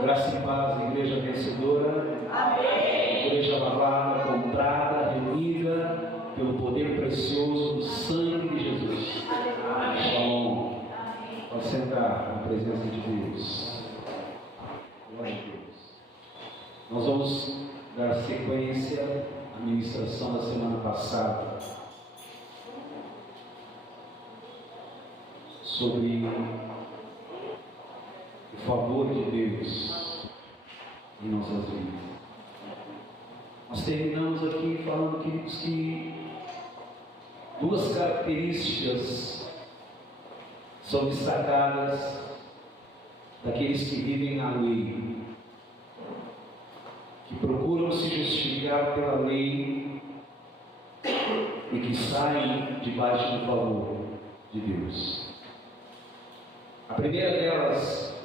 Graça e paz, igreja vencedora. Amém. Igreja lavada, comprada, remida pelo poder precioso do sangue de Jesus. Amém. Shalom. Pode sentar na presença de Deus. Glória a Deus. Nós vamos dar sequência à ministração da semana passada sobre o favor de Deus em nossas vidas. Nós terminamos aqui falando, queridos, que duas características são destacadas daqueles que vivem na lei, que procuram se justificar pela lei e que saem debaixo do favor de Deus. A primeira delas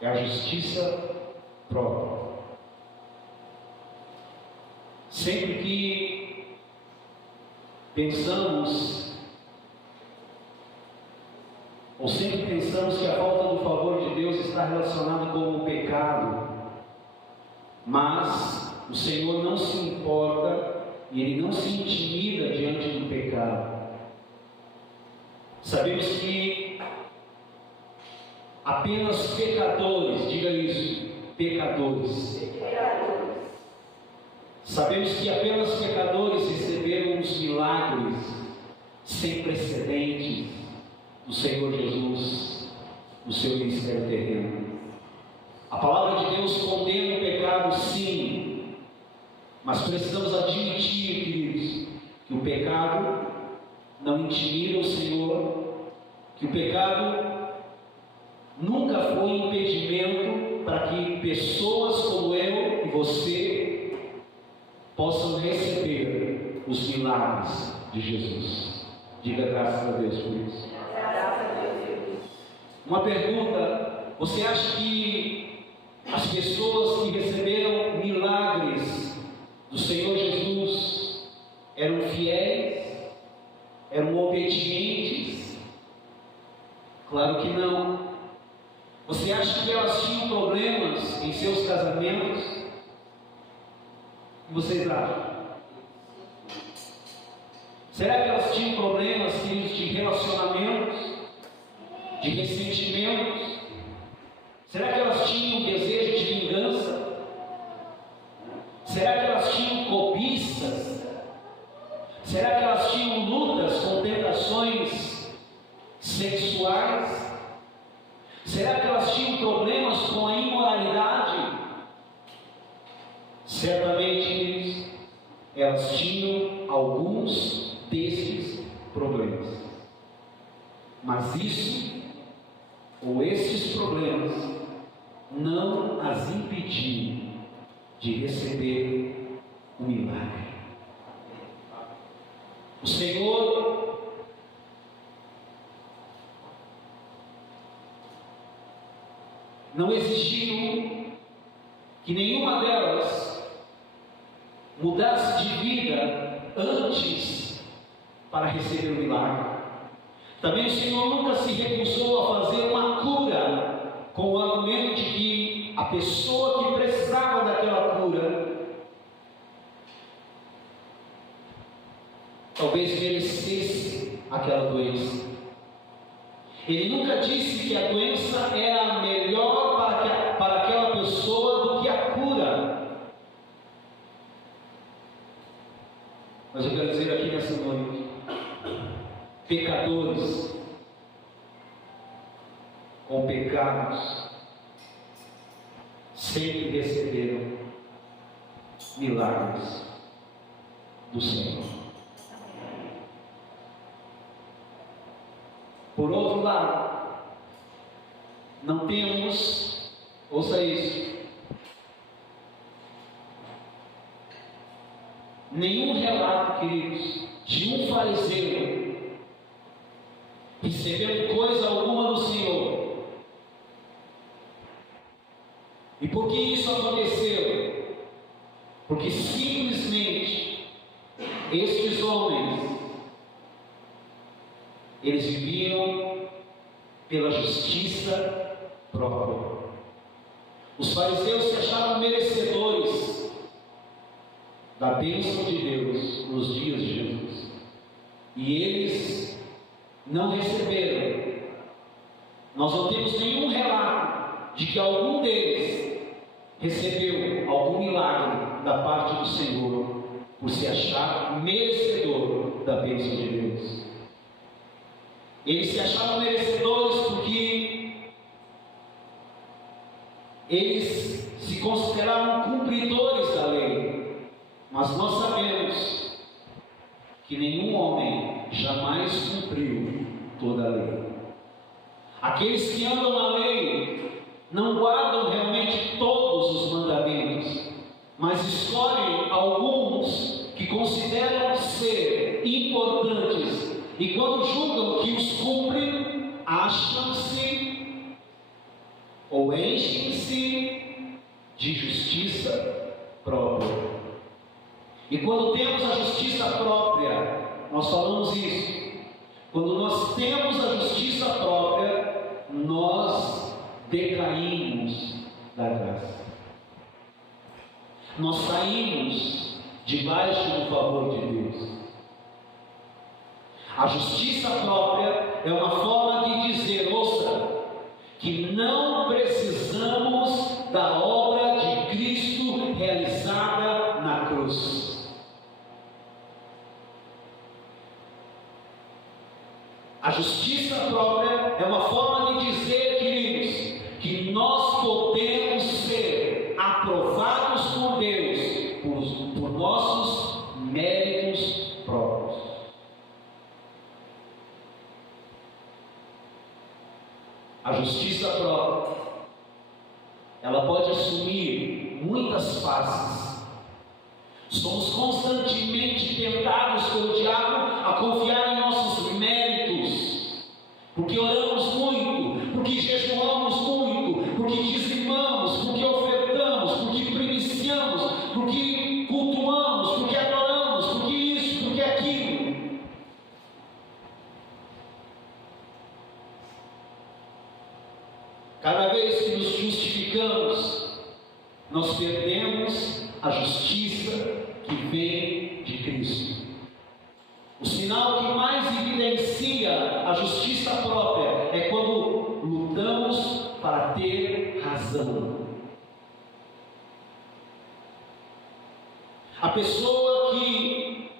é a justiça própria. Sempre que pensamos, ou sempre pensamos que a falta do favor de Deus está relacionada com o pecado, mas o Senhor não se importa e Ele não se intimida diante do pecado. Sabemos que apenas pecadores, diga isso, pecadores. Sabemos que apenas pecadores receberam os milagres sem precedentes do Senhor Jesus no seu ministério terreno. A palavra de Deus condena o pecado, sim, mas precisamos admitir, queridos, que o pecado não intimida o Senhor, que o pecado nunca foi impedimento para que pessoas como eu e você possam receber os milagres de Jesus. Diga graças a Deus por isso. Uma pergunta: você acha que as pessoas que receberam milagres do Senhor Jesus eram fiéis? Eram obedientes? Claro que não. Você acha que elas tinham problemas em seus casamentos? O que vocês acham? Será que elas tinham problemas, filhos, de relacionamentos, de ressentimentos? Será que elas tinham desejo de vingança? Será que elas tinham cobiças? Será que elas tinham lutas com tentações sexuais? Será que elas tinham problemas com a imoralidade? Certamente elas tinham alguns desses problemas. Mas isso, ou esses problemas, não as impediu de receber o milagre. O Senhor não exigiu que nenhuma delas mudasse de vida antes para receber o milagre. Também o Senhor nunca se recusou a fazer uma cura com o argumento de que a pessoa que precisava daquela cura talvez merecesse aquela doença. Ele nunca disse que a doença era melhor para aquela pessoa do que a cura. Mas eu quero dizer aqui nessa noite: pecadores com pecados sempre receberam milagres do Senhor. Por outro lado, não temos, ouça isso, nenhum relato, queridos, de um fariseu recebendo coisa alguma do Senhor. E por que isso aconteceu? Porque simplesmente estes homens, eles viviam pela justiça própria. Os fariseus se achavam merecedores da bênção de Deus nos dias de Jesus. E eles não receberam. Nós não temos nenhum relato de que algum deles recebeu algum milagre da parte do Senhor por se achar merecedor da bênção de Deus. Eles se achavam merecedores porque eles se consideravam cumpridores da lei. Mas nós sabemos que nenhum homem jamais cumpriu toda a lei. Aqueles que andam na lei não guardam realmente todos os mandamentos, mas escolhem alguns que consideram ser importantes, e quando julgam que os cumprem, acham-se ou enchem-se de justiça própria. E quando temos a justiça própria, nós falamos isso, quando nós temos a justiça própria, nós decaímos da graça. Nós saímos debaixo do favor de Deus. A justiça própria é uma forma de dizer, ouça, que não precisamos da obra de Cristo realizada na cruz. A justiça própria é uma forma de dizer, queridos, que nós podemos ser aprovados por Deus por nossos méritos próprios. A justiça própria, ela pode assumir muitas faces. Somos constantemente tentados pelo diabo a confiar em nossos méritos, porque oramos muito, porque jejuamos muito, porque dizimamos, porque ofertamos, porque primiciamos, porque cultuamos, porque adoramos, porque isso, porque aquilo. Cada vez que nos justificamos, nós perdemos a justiça que vem de Cristo. O sinal que mais evidencia a justiça própria é quando lutamos para ter razão. A pessoa que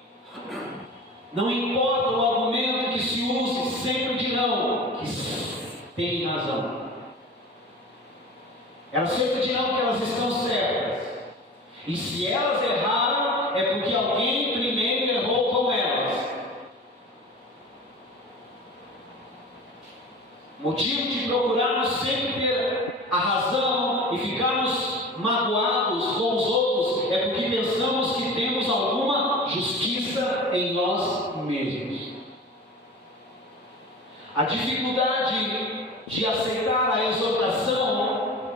não importa o argumento que se use, sempre dirão que tem razão. Elas sempre dirão que elas estão certas. E se elas erraram, é porque alguém primeiro errou com elas. Motivo de procurarmos sempre ter a razão e ficarmos magoados com os outros é porque pensamos que temos alguma justiça em nós mesmos. A dificuldade de aceitar a exortação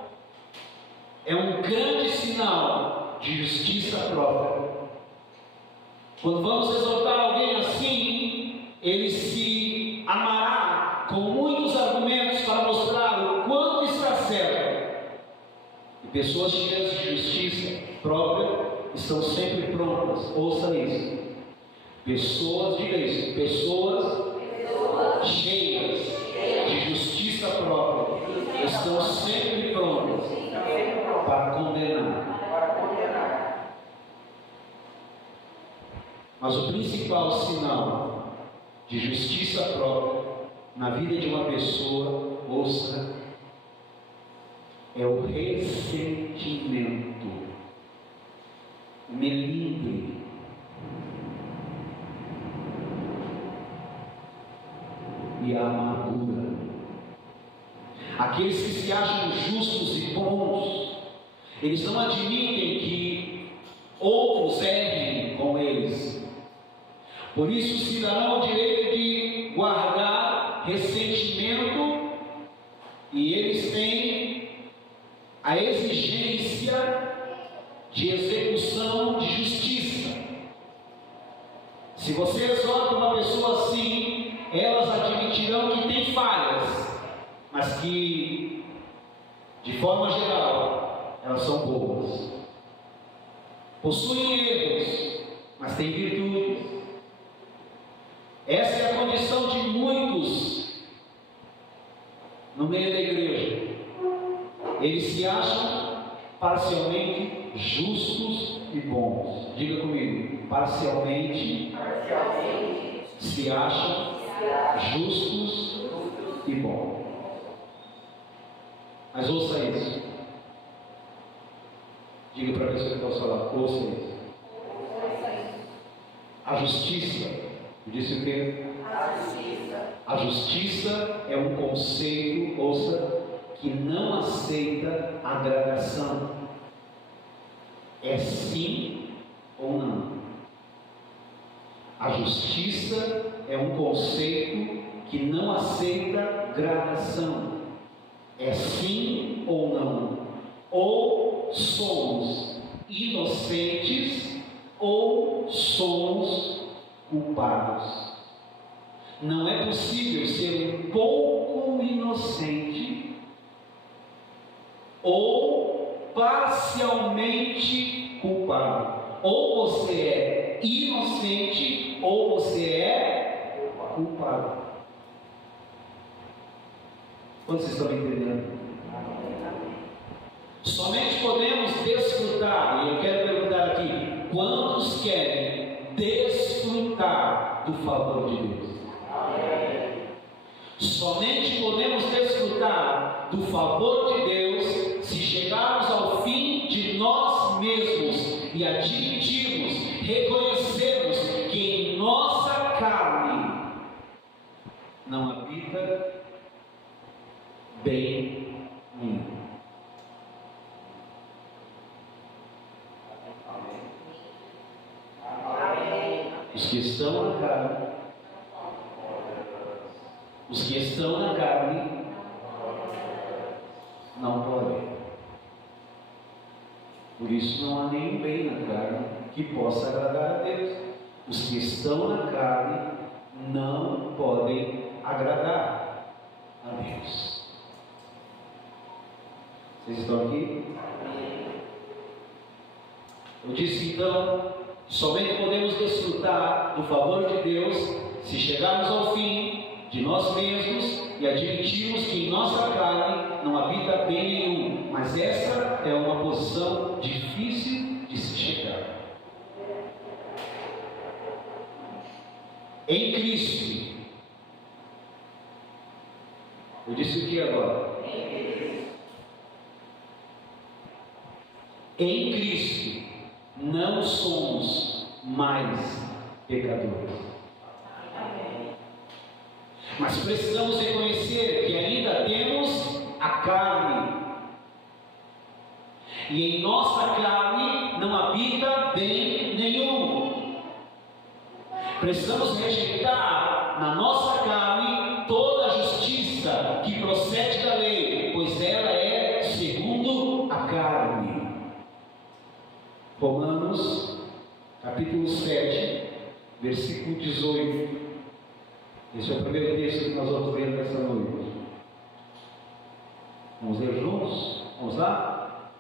é um grande sinal de justiça própria. Quando vamos exortar alguém assim, ele se amará com muitos argumentos para mostrar o quanto está certo. E pessoas cheias de justiça própria estão sempre prontas. Ouça isso. Pessoas, diga isso, pessoas cheias de justiça própria estão sempre prontas para condenar. Mas o principal sinal de justiça própria na vida de uma pessoa, ouça, é o ressentimento, o melindre. E a amargura. Aqueles que se acham justos e bons, eles não admitem que outros errem com eles. Por isso se darão o direito de guardar ressentimento, e eles têm a exigência de execução de justiça. Se você exorta uma pessoa assim, elas admitirão que tem falhas, mas que, de forma geral, elas são boas. Possuem erros, mas têm virtudes. Essa é a condição de muitos no meio da igreja. Eles se acham parcialmente justos e bons. Diga comigo, parcialmente se acham justos e bons. Mas ouça isso. Diga para a pessoa que posso falar, ouça isso. A justiça, disse o quê? A justiça é um conceito, ouça, que não aceita a gradação. É sim ou não. A justiça é um conceito que não aceita gradação. É sim ou não. Ou somos inocentes ou somos culpados. Não é possível ser um pouco inocente ou parcialmente culpado. Ou você é inocente ou você é culpado. Quantos estão me entendendo? Somente podemos desfrutar, e eu quero perguntar aqui, quantos querem desfrutar do favor de Deus? Somente podemos desfrutar do favor de Deus se chegarmos ao fim de nós mesmos e admitirmos, reconhecermos que em nossa carne não habita bem nenhum. Os que estão na carne, os que estão na carne não podem. Por isso não há nenhum bem na carne que possa agradar a Deus. Os que estão na carne não podem agradar a Deus. Vocês estão aqui? Eu disse então, somente podemos desfrutar do favor de Deus se chegarmos ao fim de nós mesmos e admitirmos que em nossa carne não habita bem nenhum. Mas essa é uma posição difícil de se chegar. Em Cristo. Eu disse o que agora? Em Cristo não somos mais pecadores. Mas precisamos reconhecer que ainda temos a carne. E em nossa carne não habita bem nenhum. Precisamos rejeitar na nossa carne toda a justiça que procede da lei, pois ela é segundo a carne. Romanos, capítulo 7, versículo 18. Esse é o primeiro texto que nós vamos ler nessa noite. Vamos ler juntos? Vamos lá?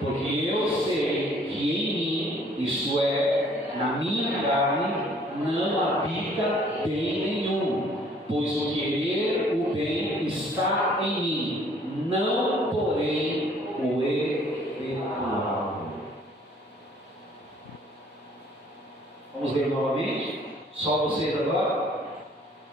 Porque eu sei que em mim, isto é, na minha carne, não habita bem nenhum, pois o querer o bem está em mim, não porém o efetuar. Vamos ler novamente? Só vocês agora?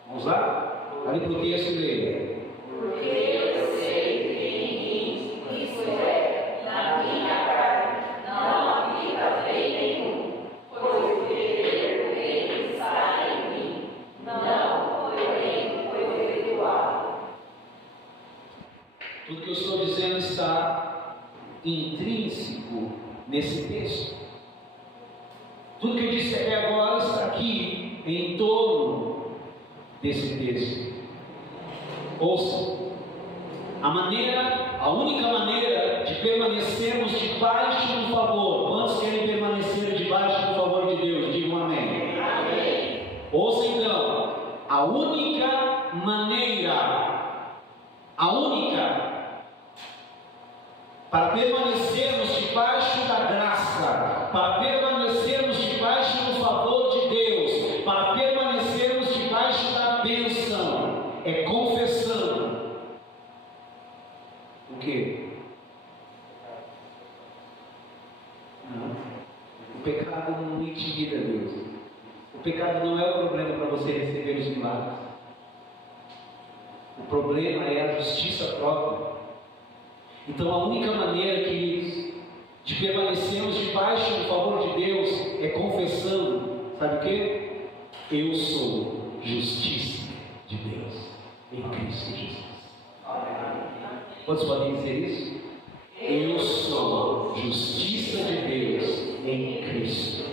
Vamos lá? Olhe para o texto e leia. Porque eu sei que em mim, isto é, na minha carne, não habita bem nenhum, pois o querer o bem está em mim, não porém o efetuar. Tudo que eu estou dizendo está intrínseco nesse texto. Tudo que eu disse até agora está aqui em torno desse texto. Ouça, a única maneira de permanecermos debaixo do favor. Quantos querem permanecer debaixo do favor de Deus? Digam amém. Amém. Ouça então, a única maneira para permanecermos debaixo da graça, para permanecermos debaixo do favor de Deus, para permanecermos debaixo da bênção, é confessando o quê? Não. O pecado não intimida Deus. O pecado não é o problema para você receber os milagres. O problema é a justiça própria. Então a única maneira, queridos, de permanecermos debaixo do favor de Deus é confessando, sabe o que? Eu sou justiça de Deus em Cristo Jesus. Quantos podem dizer isso? Eu sou justiça de Deus em Cristo.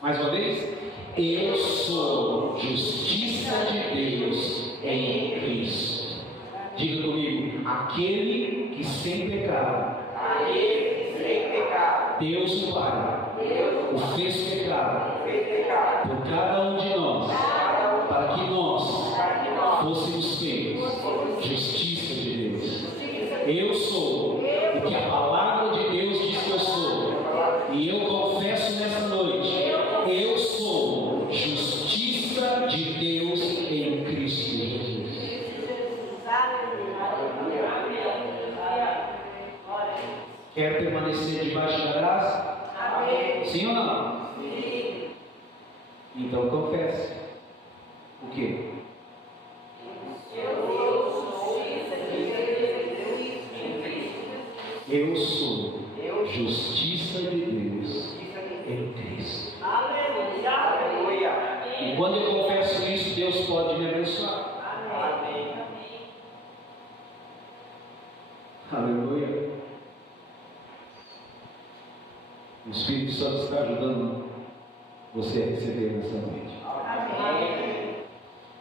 Mais uma vez, eu sou justiça de Deus em Cristo. Diga comigo, aquele que sem pecado, Deus o Pai, o fez pecado por cada um de nós, para que nós fôssemos feitos justiça de Deus. Eu sou o que a palavra de Deus diz que eu sou, e eu confesso nessa noite, eu sou justiça de Deus em Cristo Jesus. Quer permanecer debaixo da graça? Amém. Sim ou não? Sim. Então confesse. O quê? Eu sou justiça de Deus em Cristo. Aleluia. E quando eu confesso isso, Deus pode me abençoar. Amém. Aleluia. O Espírito Santo está ajudando você a receber nessa noite. Amém.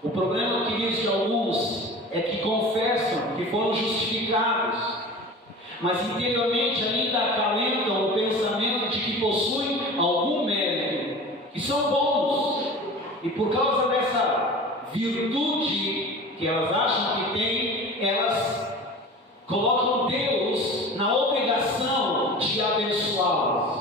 O problema, queridos, de alguns é que confessam que foram justificados, mas interiormente ainda acalentam o pensamento de que possuem algum mérito, que são bons, e por causa dessa virtude que elas acham que têm, elas colocam Deus na obrigação de abençoá-los.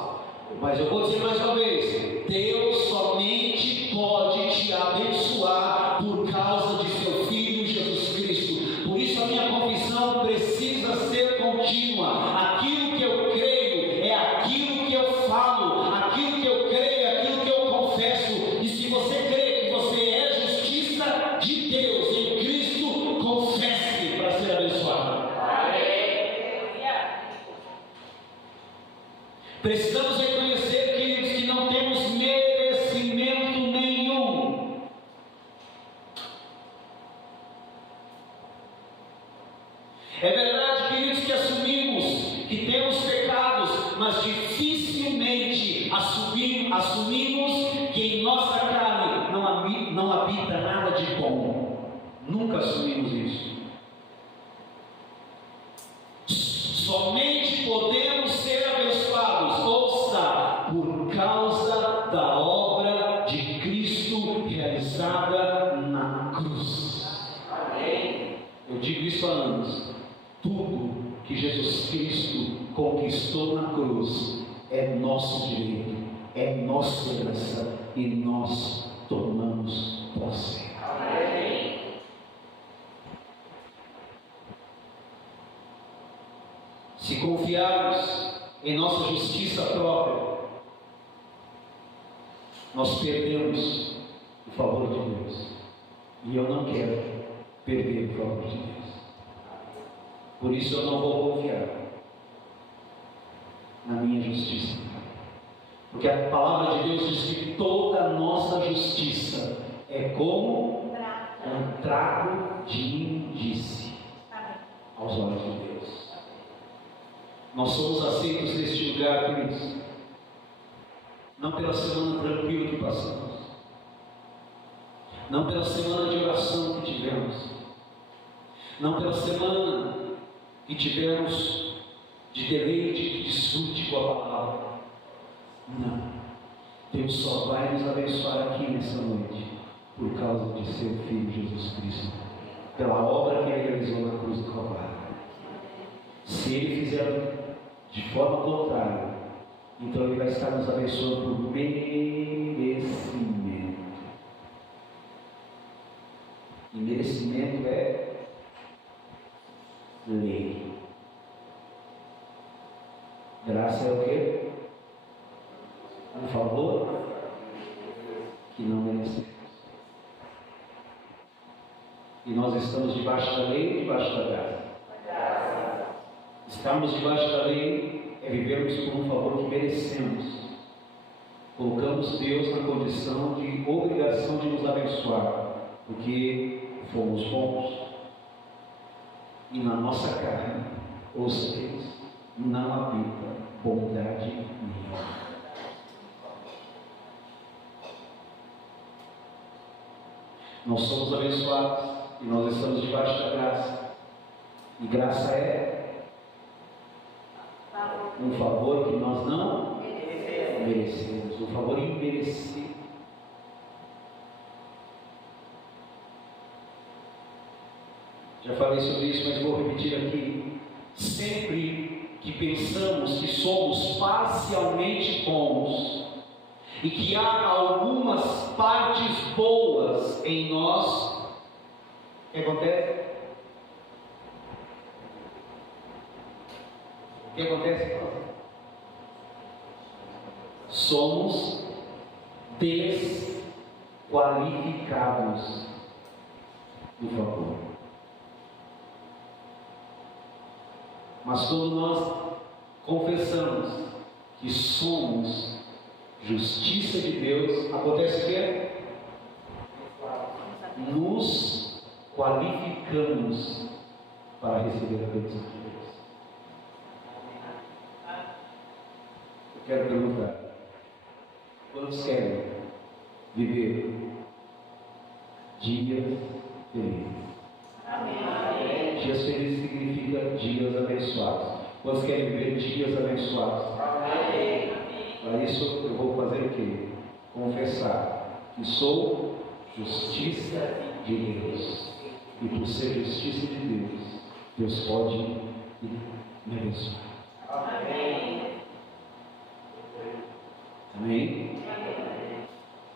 Mas eu vou dizer mais uma vez, Deus somente pode te abençoar por causa de seu Filho Jesus Cristo. Por isso a minha confissão precisa ser contínua. Aquilo que eu creio é aquilo que eu falo, aquilo que eu creio é aquilo que eu confesso. E se você crê que você é justiça de Deus em Cristo, confesse para ser abençoado. Precisamos reconhecer, queridos, que não temos merecimento nenhum. É verdade, queridos, que assumimos que temos pecados, mas dificilmente assumimos que em nossa carne não habita nada de bom. Nunca assumimos isso. Somente podemos ser abençoados, ouça, por causa da obra de Cristo realizada na cruz. Amém. Eu digo isso há anos. Tudo que Jesus Cristo conquistou na cruz é nosso direito, é nossa herança, e nós tomamos posse. Amém. Se confiarmos em nossa justiça própria, nós perdemos o favor de Deus. E eu não quero perder o favor de Deus. Por isso eu não vou confiar na minha justiça. Porque a palavra de Deus diz que toda a nossa justiça é como um trago de imundície aos olhos de Deus. Nós somos aceitos neste lugar, queridos, não pela semana tranquila que passamos, não pela semana de oração que tivemos, não pela semana que tivemos de deleite, de desfrute com a palavra. Não. Deus só vai nos abençoar aqui nessa noite por causa de seu Filho Jesus Cristo, pela obra que Ele realizou na cruz do Calvário. Se ele fizer de forma contrária, então ele vai estar nos abençoando por merecimento. E merecimento é lei. Graça é o quê? Um favor que não merecemos. E nós estamos debaixo da lei ou debaixo da graça? Estarmos debaixo da lei é vivermos por um favor que merecemos. Colocamos Deus na condição de obrigação de nos abençoar, porque fomos bons. E na nossa carne, ouça Deus, não habita bondade nenhuma. Nós somos abençoados e nós estamos debaixo da graça. E graça é um favor que nós não merecemos, um favor imerecido. Já falei sobre isso, mas vou repetir aqui. Sempre que pensamos que somos parcialmente bons e que há algumas partes boas em nós, o que acontece? O que acontece? Somos desqualificados do favor. Mas quando nós confessamos que somos justiça de Deus, acontece o quê? Nos qualificamos para receber a bênção de Deus. Eu quero perguntar: quantos querem viver dias felizes? Amém. Dias felizes significa dias abençoados. Quantos querem viver dias abençoados? Amém. Para isso eu vou fazer o quê? Confessar que sou justiça de Deus. E por ser justiça de Deus, Deus pode me abençoar. Amém. Amém?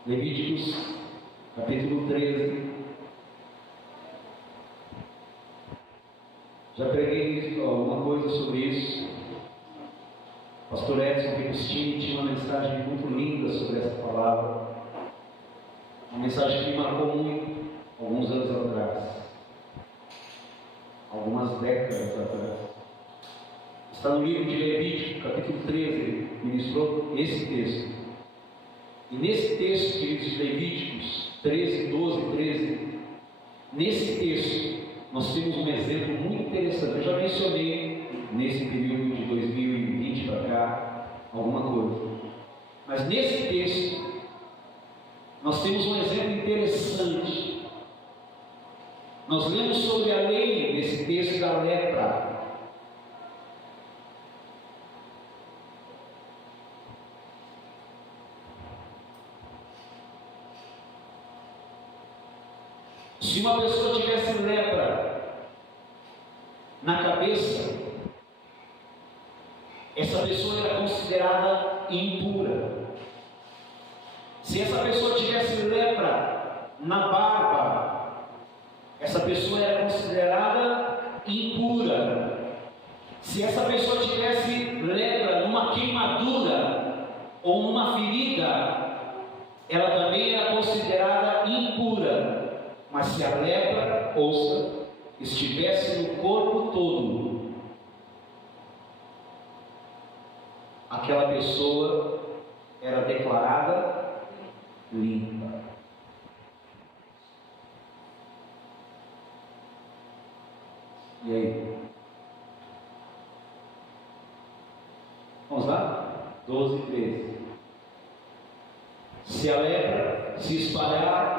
Levíticos capítulo 13. Já preguei alguma coisa sobre isso. Pastor Edson Pepistini tinha uma mensagem muito linda sobre essa palavra. Uma mensagem que me marcou muito, alguns anos atrás. Algumas décadas atrás. Está no livro de Levítico, capítulo 13, ele ministrou esse texto. E nesse texto, queridos, de Levíticos 13, 12 e 13, nesse texto, nós temos um exemplo muito interessante. Eu já mencionei nesse período de 2020 para cá alguma coisa, mas nesse texto nós temos um exemplo interessante. Nós lemos sobre a lei nesse texto da lepra. Se uma pessoa tivesse lepra na cabeça, essa pessoa era considerada impura. Se essa pessoa tivesse lepra na barba, essa pessoa era considerada impura. Se essa pessoa tivesse lepra numa queimadura ou numa ferida, ela também era considerada impura. Mas se a lepra, ouça, estivesse no corpo todo, aquela pessoa era declarada limpa. E aí? Vamos lá? 12 e 13. Se a lepra se espalhar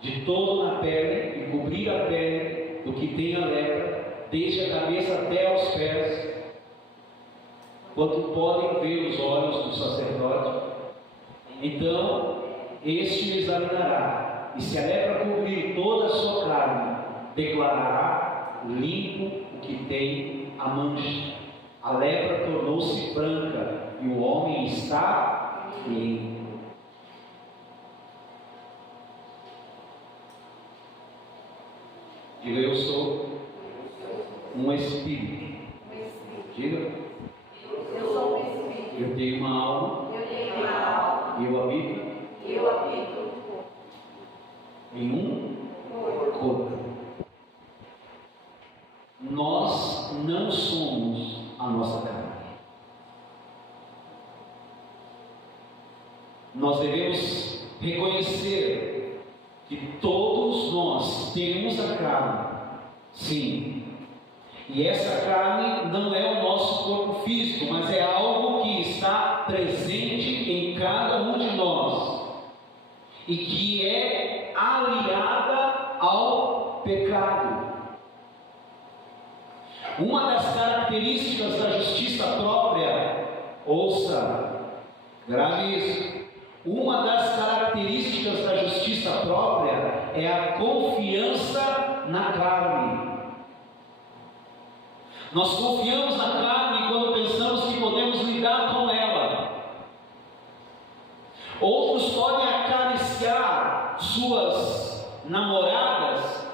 de todo na pele e cobrir a pele do que tem a lepra, desde a cabeça até aos pés, quanto podem ver os olhos do sacerdote, então este me examinará, e se a lepra cobrir toda a sua carne, declarará limpo o que tem a a mancha, a lepra tornou-se branca e o homem está limpo. Diga, eu sou um espírito. Diga, Eu sou um espírito. eu tenho uma alma e eu habito em um corpo. Nós não somos a nossa carne. Nós devemos reconhecer que todos nós temos a carne, sim. E essa carne não é o nosso corpo físico, mas é algo que está presente em cada um de nós e que é aliada ao pecado. Uma das características da justiça própria, ouça, grave isso, uma das características da justiça própria é a confiança na carne. Nós confiamos na carne quando pensamos que podemos lidar com ela. Outros podem acariciar suas namoradas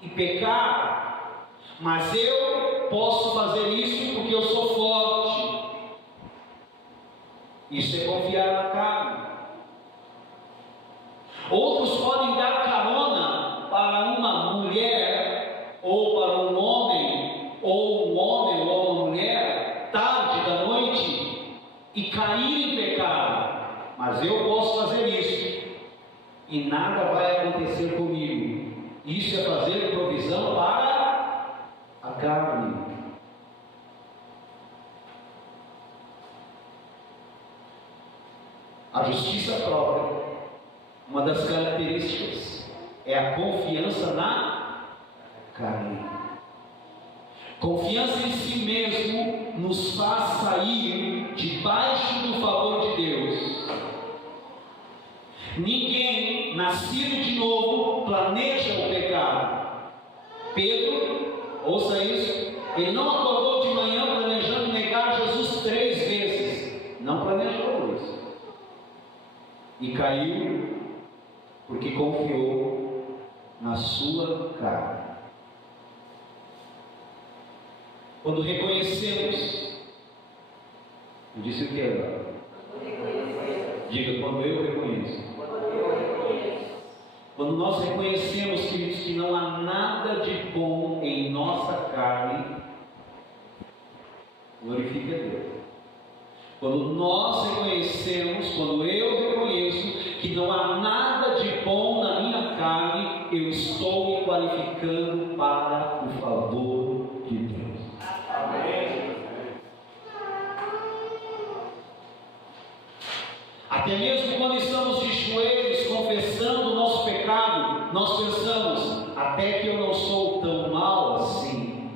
e pecar, mas eu posso fazer isso porque eu sou forte. Isso é confiar na carne. Outros podem dar carona para uma mulher, ou para um homem ou uma mulher, tarde da noite, e cair em pecado. Mas eu posso fazer isso, e nada vai acontecer comigo. Isso é fazer provisão para a carne. A justiça própria, uma das características é a confiança na carne. Confiança em si mesmo nos faz sair debaixo do favor de Deus. Ninguém nascido de novo planeja o pecado. Pedro, ouça isso, ele não acordou de manhã planejando negar Jesus 3 vezes. Não planejou isso. E caiu porque confiou na sua carne. Quando reconhecemos, eu disse o que agora? Diga, quando eu reconheço. Quando nós reconhecemos, queridos, que não há nada de bom em nossa carne, glorifique a Deus. Quando nós reconhecemos, quando eu reconheço que não há nada de bom na minha carne, eu estou me qualificando para o favor de Deus. Amém. Até mesmo quando estamos de joelhos confessando o nosso pecado, nós pensamos, até que eu não sou tão mal assim.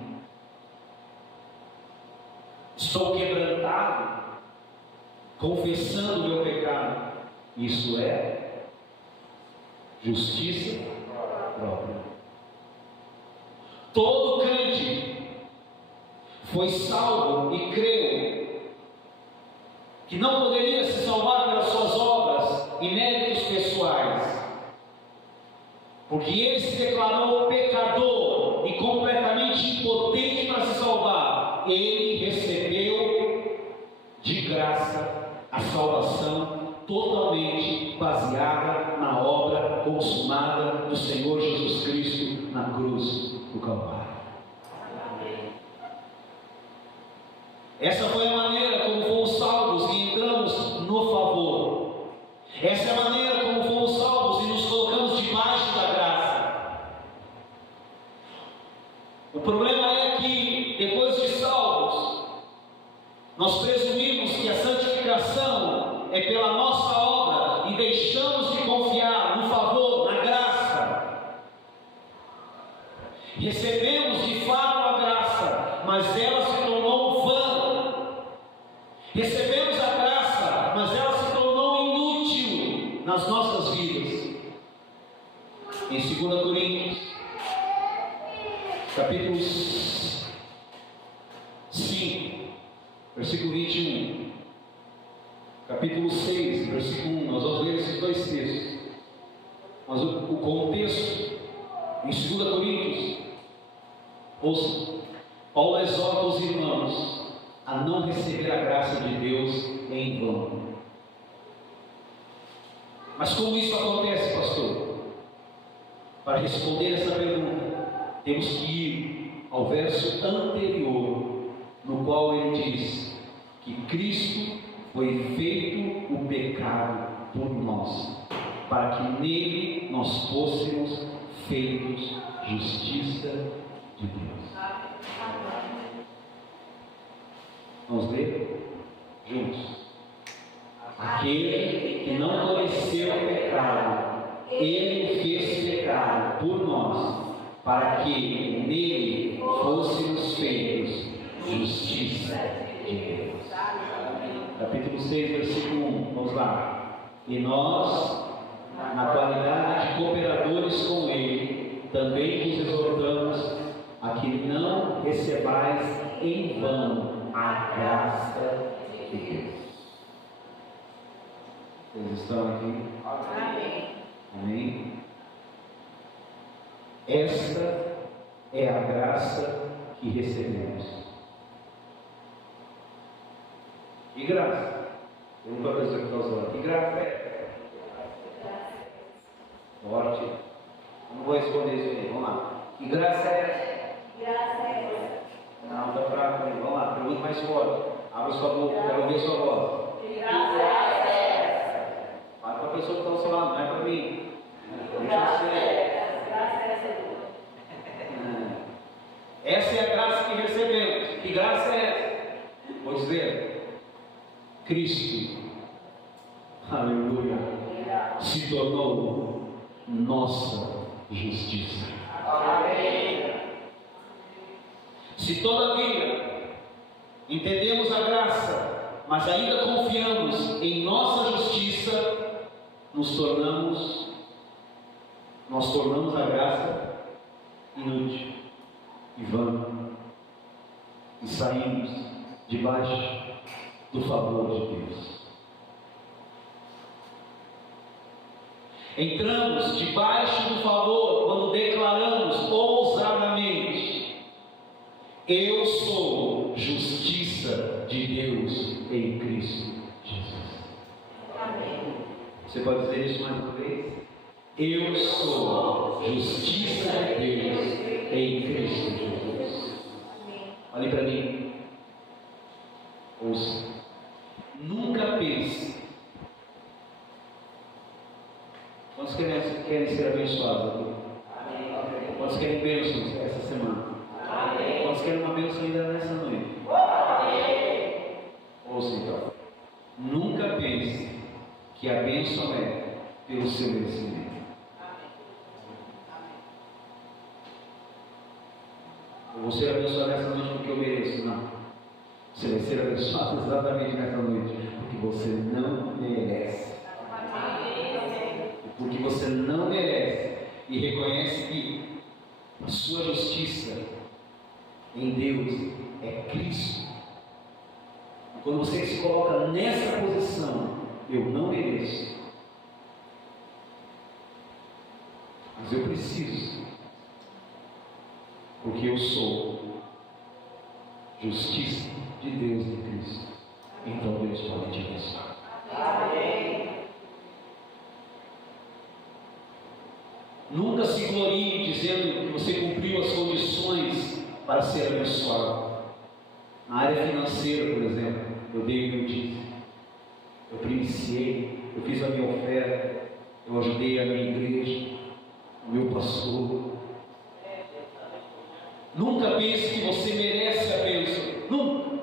Estou quebrantado, confessando o meu pecado. Isso é justiça própria. Todo crente foi salvo e creu que não poderia se salvar pelas suas obras e méritos pessoais, porque ele se declarou pecador e completamente impotente para se salvar. Ele recebeu de graça a salvação totalmente baseada na obra consumada do Senhor Jesus Cristo na cruz do Calvário. Essa foi a maneira como fomos salvos e entramos no favor. Essa é a maneira como fomos salvos e nos colocamos debaixo da graça. O problema é que, depois de salvos, nós presumimos que a santificação é pela nossa obra e deixamos de confiar no favor, na graça. Recebemos de fato a graça, mas ela se tornou vã. Recebemos a graça, mas ela se tornou inútil nas nossas vidas. Em 2 Coríntios, capítulo 5, versículo 21. Capítulo 6, versículo 1. Nós vamos ler esses dois textos. Mas o contexto, em 2 Coríntios, ouça, Paulo exorta os irmãos a não receber a graça de Deus em vão. Mas como isso acontece, pastor? Para responder essa pergunta, temos que ir ao verso anterior, no qual ele diz que Cristo foi feito o pecado por nós, para que nele nós fôssemos feitos justiça de Deus. Vamos ler juntos. Aquele que não conheceu o pecado, ele fez pecado por nós, para que nele fôssemos feitos justiça de Deus. Capítulo 6, versículo 1, vamos lá. E nós, na qualidade de cooperadores com ele, também vos exortamos a que não recebais em vão a graça de Deus. Vocês estão aqui? Amém. Amém? Esta é a graça que recebemos. Que graça? Pergunta para a pessoa que está usando. Que graça é? Forte. Não vou responder isso aí. Vamos lá. Que graça é? Graça é essa. Não, está fraco aí. Vamos lá. Pergunta mais forte. Abra sua boca. Quero ouvir sua voz. Graça é essa. Fala para a pessoa que está ao seu lado. Não é para mim. Graça é essa. Graça é essa. Essa é a graça que recebemos. Que graça é essa? Vou dizer. Cristo, aleluia, se tornou nossa justiça. Amém. Se todavia entendemos a graça, mas ainda confiamos em nossa justiça, nós tornamos a graça inútil e vã, e saímos debaixo do favor de Deus. Entramos debaixo do favor quando declaramos ousadamente: eu sou justiça de Deus em Cristo Jesus. Amém. Você pode dizer isso mais uma vez? Eu sou justiça de Deus em Cristo Jesus. Olhe para mim. Ouça. Nunca pense. Quantos querem ser abençoados aqui? Amém. Quantos querem bênçãos essa semana? Amém. Quantos querem uma bênção ainda nessa noite? Amém. Ouça então. Nunca pense que a bênção é pelo seu merecimento. Eu vou ser abençoado nessa noite porque eu mereço. Não. Você vai ser abençoado exatamente nessa noite porque você não merece. Porque você não merece e reconhece que a sua justiça em Deus é Cristo. Quando você se coloca nessa posição, eu não mereço, mas eu preciso, porque eu sou justiça de Deus em Cristo. Então Deus pode te abençoar. Amém. Nunca se glorie dizendo que você cumpriu as condições para ser abençoado. Na área financeira, por exemplo, eu dei o meu dízimo, eu primiciei, eu fiz a minha oferta, eu ajudei a minha igreja, o meu pastor. Nunca pense que você merece a bênção. Nunca.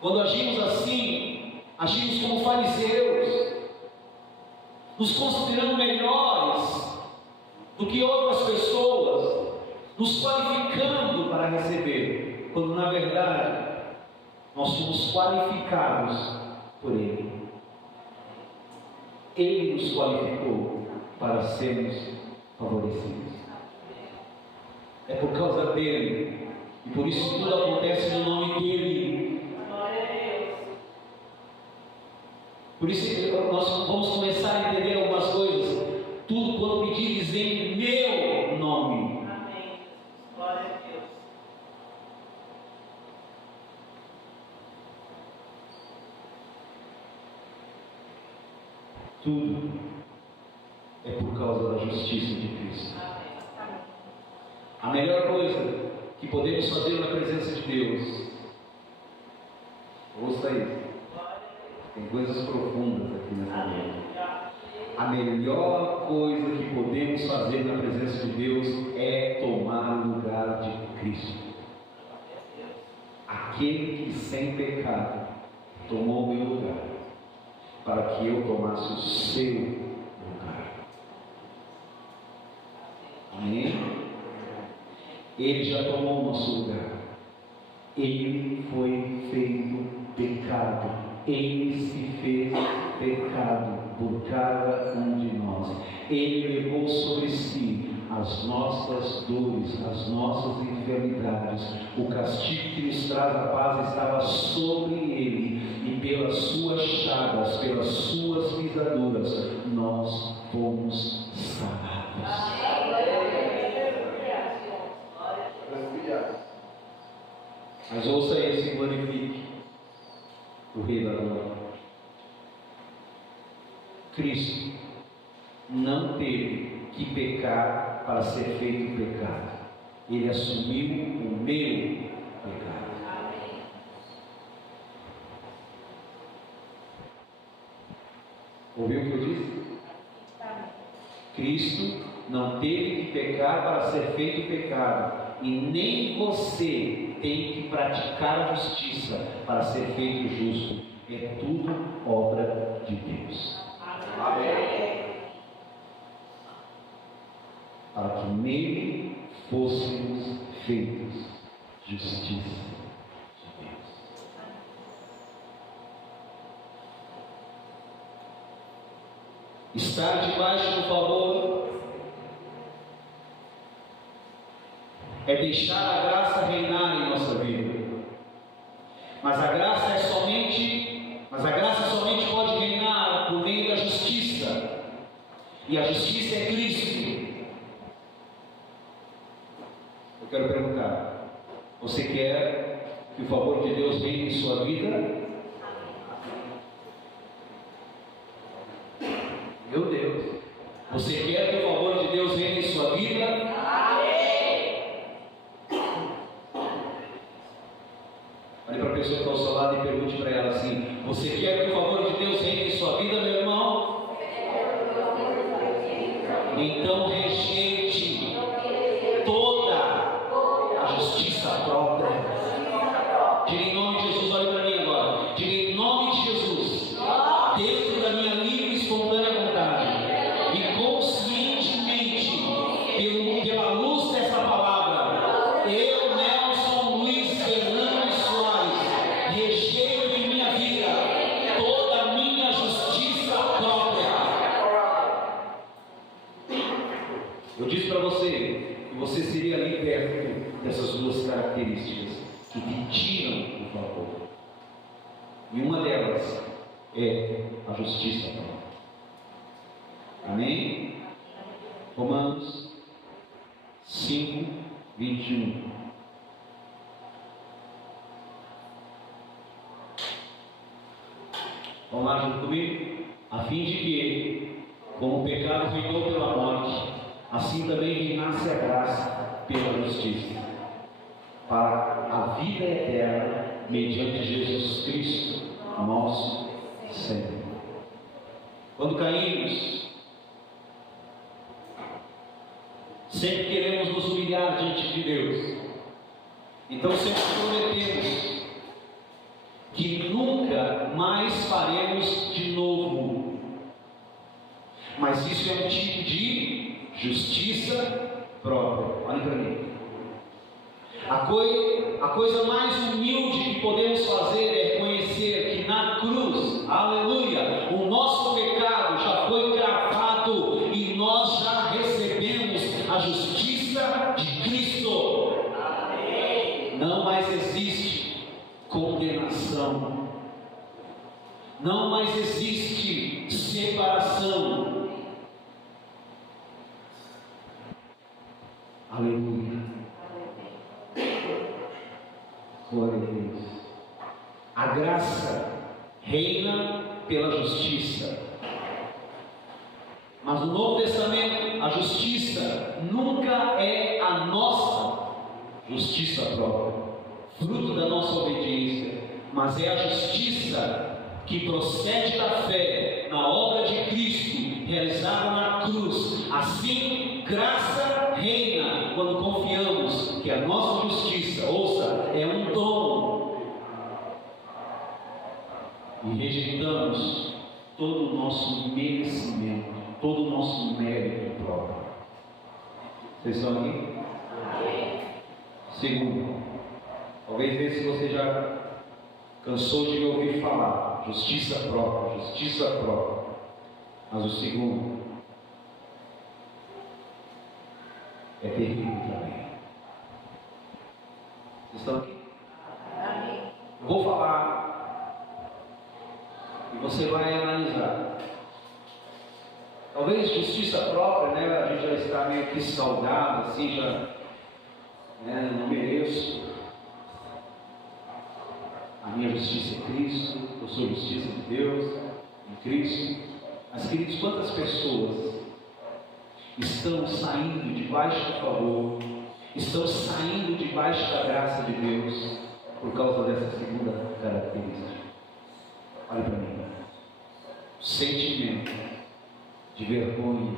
Quando agimos assim, agimos como fariseus, nos considerando melhores do que outras pessoas, nos qualificando para receber, quando na verdade nós somos qualificados por Ele. Ele nos qualificou para sermos favorecidos. É por causa dele E por isso tudo acontece no nome dele. Por isso nós vamos começar a entender algumas coisas. Tudo quando pedires em meu nome. Amém. Glória a Deus. Tudo é por causa da justiça de Cristo. Amém. A melhor coisa que podemos fazer na presença de Deus, ouça isso, tem coisas profundas aqui nessa noite. A melhor coisa que podemos fazer na presença de Deus é tomar o lugar de Cristo. Aquele que sem pecado tomou o meu lugar, para que eu tomasse o seu lugar. Amém? Ele já tomou o nosso lugar. Ele foi feito pecado. Ele se fez pecado por cada um de nós. Ele levou sobre si as nossas dores, as nossas enfermidades. O castigo que nos traz a paz estava sobre ele, e pelas suas chagas, pelas suas pisaduras, nós fomos sarados. Mas ouça isso e glorifique o Rei da Glória. Cristo não teve que pecar para ser feito pecado. Ele assumiu o meu pecado. Ouviu o que eu disse? Cristo não teve que pecar para ser feito pecado. E nem você tem que praticar a justiça para ser feito justo. É tudo obra de Deus. Amém. Para que nele fôssemos feitos justiça de Deus. Estar debaixo do favor é deixar a graça reinar em nossa vida. Mas a graça somente pode reinar por meio da justiça. E a justiça é Cristo. Eu quero perguntar: você quer que o favor de Deus reine em sua vida? Meu Deus. Você quer que o favor de Deus reine em sua vida? Olhe para a pessoa que está ao seu lado e pergunte para ela assim: você quer que o favor de Deus reine em sua vida, meu irmão? Então rejeite toda a justiça própria. Diga em nome de Jesus, olhe para mim agora. Diga em nome de Jesus, dentro da minha livre e espontânea vontade, e conscientemente, pela luz dessa palavra, eu, Nelson Luiz Fernando Soares, rejeito em minha vida toda a minha justiça própria. Eu disse para você que você seria liberto dessas duas características que te tiram o favor. E uma delas é a justiça própria. Amém? Romanos 5, 21. Vamos lá junto comigo? A fim de que, como o pecado reinou pela morte, assim também reinasse a graça pela justiça, para a vida eterna, mediante Jesus Cristo, nosso Senhor. Quando caímos, sempre queremos nos humilhar diante de Deus. Então sempre prometemos que nunca mais faremos de novo. Mas isso é um tipo de justiça própria. Olha para mim. A coisa mais humilde que podemos fazer é conhecer que na cruz, aleluia, o nosso pecado já foi cravado e nós já recebemos a justiça de Cristo. Amém. existe condenação, não mais existe separação. Aleluia. Glória a Deus. A graça reina pela justiça. Mas no Novo Testamento, a justiça nunca é a nossa justiça própria, fruto da nossa obediência, mas é a justiça que procede da fé na obra de Cristo, realizada na cruz. Assim, graça reina quando confiamos que a nossa justiça, ouça, é um dom, e rejeitamos todo o nosso merecimento, todo o nosso mérito próprio. Vocês estão aqui? Segundo, talvez esse você já cansou de me ouvir falar, justiça própria, justiça própria. Mas o segundo é terrível também. Vocês estão aqui? Eu vou falar e você vai analisar. Talvez justiça própria, né? A gente já está meio que salgado, assim, já, né? Não mereço. A minha justiça é Cristo, eu sou justiça de Deus, em Cristo. Mas, queridos, quantas pessoas estão saindo debaixo do favor, estão saindo debaixo da graça de Deus, por causa dessa segunda característica? Olha para mim. O sentimento de vergonha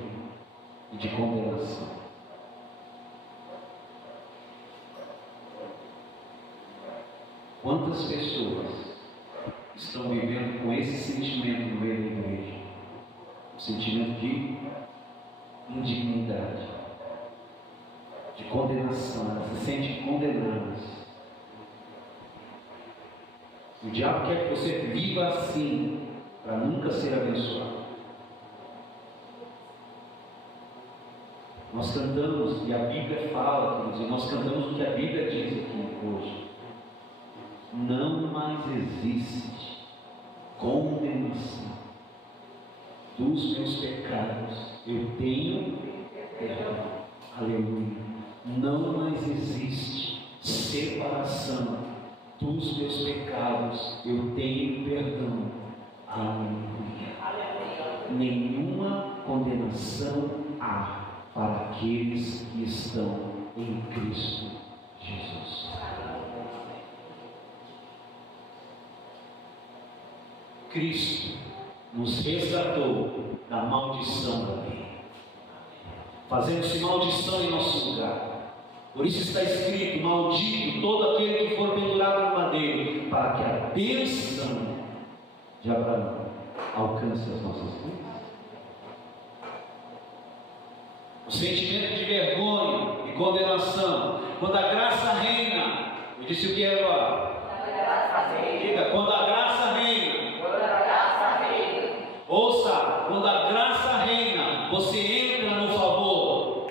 e de condenação. Quantas pessoas estão vivendo com esse sentimento no meio da igreja? O sentimento de indignidade, de condenação. Elas se sentem condenadas. O diabo quer que você viva assim, para nunca ser abençoado. Nós cantamos, e a Bíblia fala, queridos, e nós cantamos o que a Bíblia diz aqui hoje. Não mais existe condenação dos meus pecados. Eu tenho perdão. Aleluia. Não mais existe separação dos meus pecados. Eu tenho perdão. Aleluia. Nenhuma condenação há para aqueles que estão em Cristo Jesus. Cristo nos resgatou da maldição da lei, fazendo-se maldição em nosso lugar. Por isso está escrito: maldito todo aquele que for pendurado no madeiro, para que a bênção de Abraão alcance as nossas vidas. O sentimento de vergonha e condenação, quando a graça reina. Eu disse o que é agora? Diga, quando a graça reina. Ouça, quando a graça reina, você entra no favor.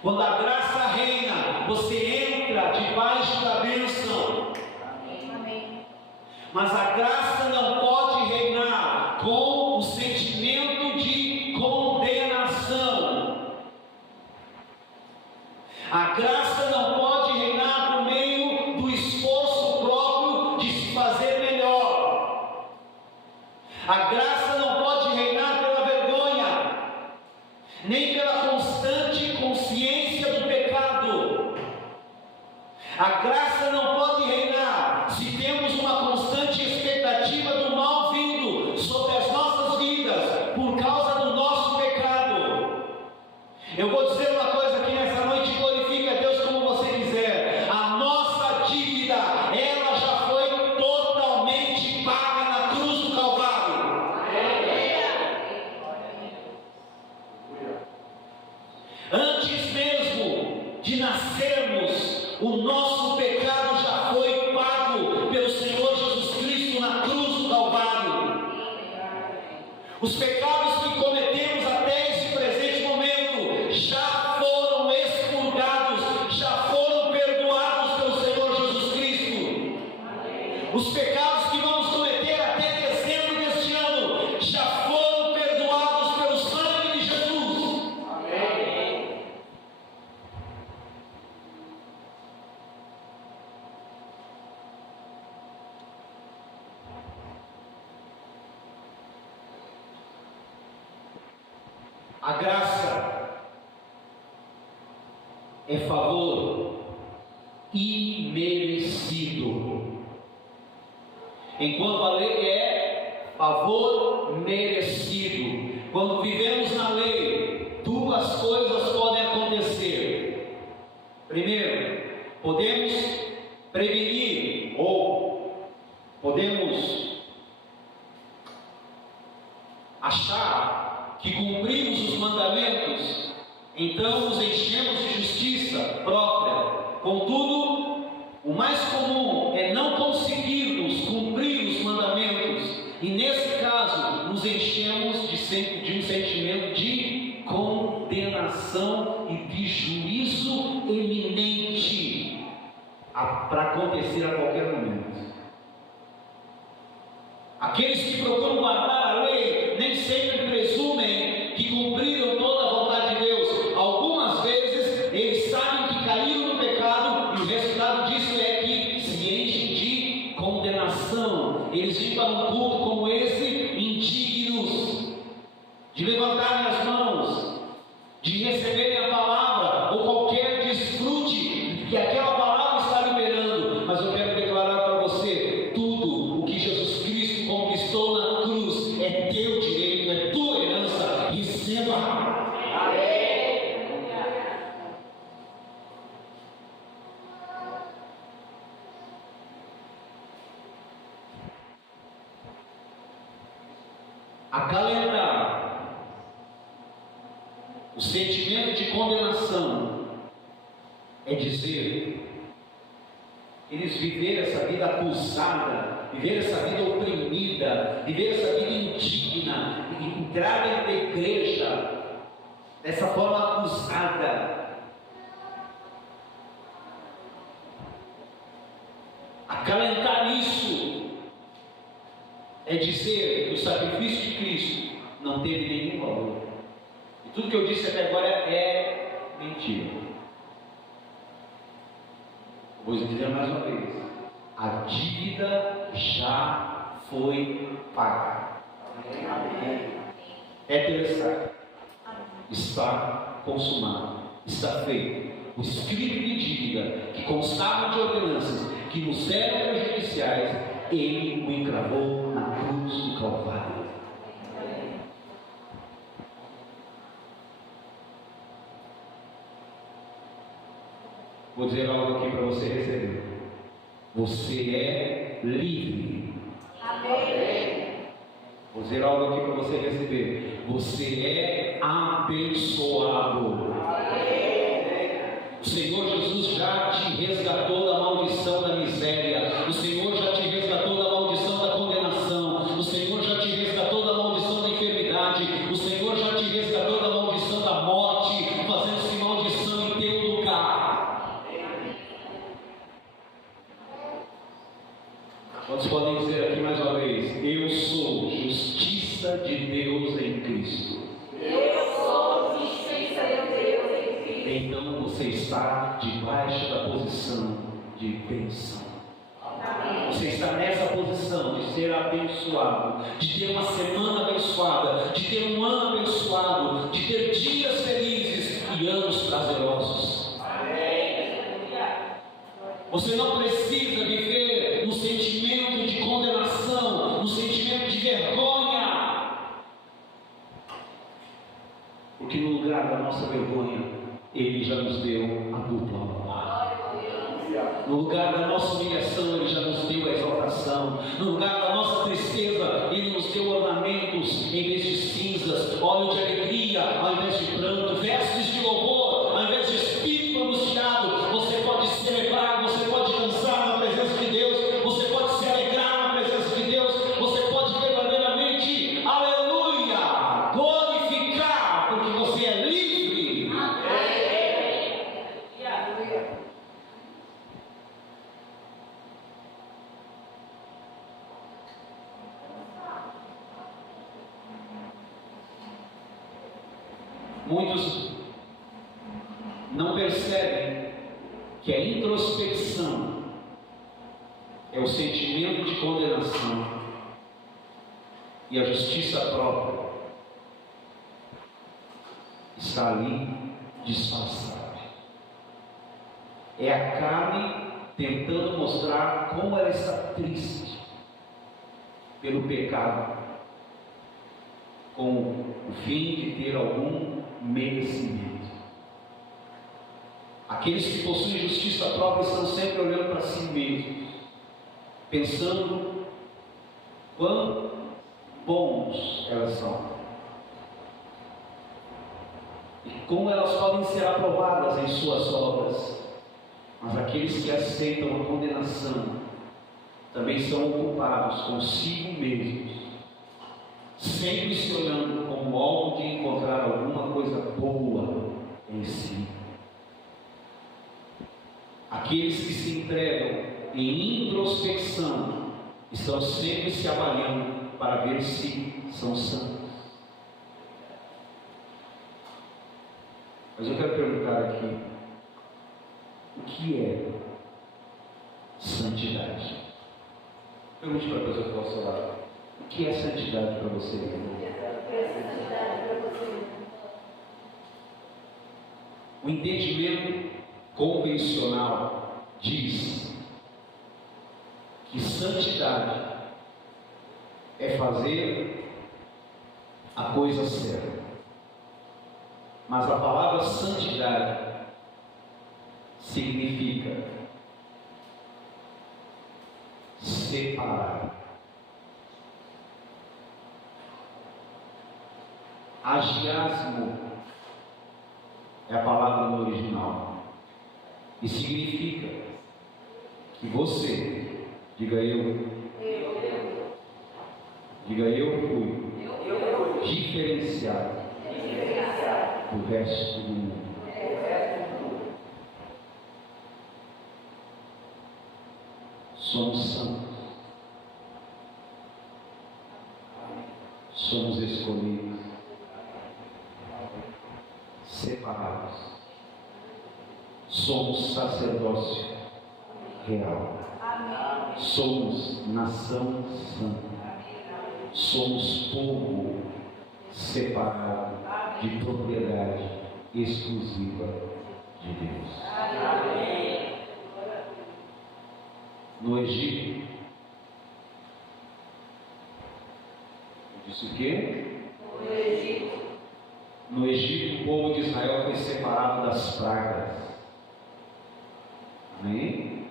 Quando a graça reina, você entra debaixo da bênção. Mas a graça não pode reinar com o sentimento de condenação. A graça não pode reinar por meio do esforço próprio de se fazer melhor. A graça não pode reinar pela vergonha, nem pela constante consciência do pecado. A graça não pode reinar se temos uma constante expectativa do mal vindo sobre as nossas vidas por causa do nosso pecado. Eu vou dizer uma coisa aqui nessa noite: glorifique a Deus como você quiser. A nossa dívida, ela já foi totalmente paga na cruz do Calvário. Antes mesmo de nascermos, o nosso pecado já foi pago pelo Senhor Jesus Cristo na cruz do Calvário. Os pecados que cometemos até esse presente momento já foram expurgados, já foram perdoados pelo Senhor Os pecados que vamos cometer até dezembro deste ano já foram perdoados pelo sangue de Jesus. Amém. A graça é favor imerecido, enquanto a lei é favor merecido. Quando vivemos na lei, duas coisas podem acontecer. Primeiro, podemos prevenir ou podemos achar que cumprimos os mandamentos, então nos enchemos de justiça própria. Contudo, o mais comum é não conseguirmos cumprir os mandamentos, e nesse caso nos enchemos de um sentimento de condenação e de juízo iminente para acontecer a qualquer momento. Aqueles que procuram guardar a lei nem sempre presumem que cumpriram toda a vontade de Deus. Algumas vezes eles sabem que caíram no pecado, e o resultado disso é que se enchem de condenação. Eles vêm para um culto como esse indignos de levantarem as mãos, de receberem a palavra ou qualquer desfrute que aquela palavra está liberando. Mas eu quero declarar para você: tudo o que Jesus Cristo conquistou na cruz é teu direito, é tua herança. Receba. Amém. Acalentar o sentimento de condenação é dizer, eles viveram essa vida acusada, viveram essa vida oprimida, viveram essa vida indigna, entraram na igreja dessa forma acusada. Acalentar isso é dizer que o sacrifício de Cristo não teve nenhum valor. E tudo que eu disse até agora é mentira. Vou dizer mais uma vez: a dívida já foi paga. É interessante. Está consumado, está feito. O escrito de dívida que constava de ordenanças que nos eram prejudiciais, ele o encravou na cruz do Calvário. Vou dizer algo aqui para você receber. Você é livre. Amém. Vou dizer algo aqui para você receber. Você é abençoado. Amém. O Senhor Jesus já te resgatou da maldição da miséria. O Senhor já te resgatou da maldição da condenação. O Senhor já te resgatou da maldição da enfermidade. O Senhor já te resgatou da maldição da morte, fazendo-se maldição em teu lugar. Quantos podem dizer aqui mais uma vez: eu sou justiça de Deus em Cristo? Eu sou justiça de Deus em Cristo. Então você está debaixo da posição de bênção. Amém. Você está nessa posição de ser abençoado, de ter uma semana abençoada, de ter um ano abençoado, de ter dias felizes e anos prazerosos. Amém. Você não precisa viver no sentimento de condenação, no sentimento de vergonha, porque no lugar da nossa vergonha, Ele já nos deu a dupla honra. No lugar da nossa humilhação, Ele já nos deu a exaltação. No lugar da nossa tristeza, Ele nos deu ornamentos em vez de cinzas, óleo de alegria ao invés de pranto, vestes de louvor ao invés de espírito angustiado. Você pode celebrar, você pode dançar na presença de Deus, você pode se alegrar na presença de Deus, você pode verdadeiramente, aleluia, glorificar, porque você é livre. Muitos não percebem que a introspecção é o sentimento de condenação e a justiça própria está ali disfarçada. É a carne tentando mostrar como ela está triste pelo pecado, com o fim de ter algum merecimento. Aqueles que possuem justiça própria estão sempre olhando para si mesmos, pensando quão bons elas são e como elas podem ser aprovadas em suas obras. Mas aqueles que aceitam a condenação também são ocupados consigo mesmos, sempre se olhando como algo de encontrar alguma coisa boa em si. Aqueles que se entregam em introspecção estão sempre se avaliando para ver se são santos. Mas eu quero perguntar aqui, o que é santidade? Pergunte para a pessoa que está ao seu lado, o que é santidade para você? O entendimento convencional diz que santidade é fazer a coisa certa. Mas a palavra santidade significa separar. Agiasmo é a palavra no original e significa que você, diga eu fui diferenciado do resto do mundo. Somos santos, somos escolhidos, separados, somos sacerdócio real, somos nação santa, somos povo separado de propriedade exclusiva de Deus. No Egito, eu disse o quê? No Egito, o povo de Israel foi separado das pragas. Amém?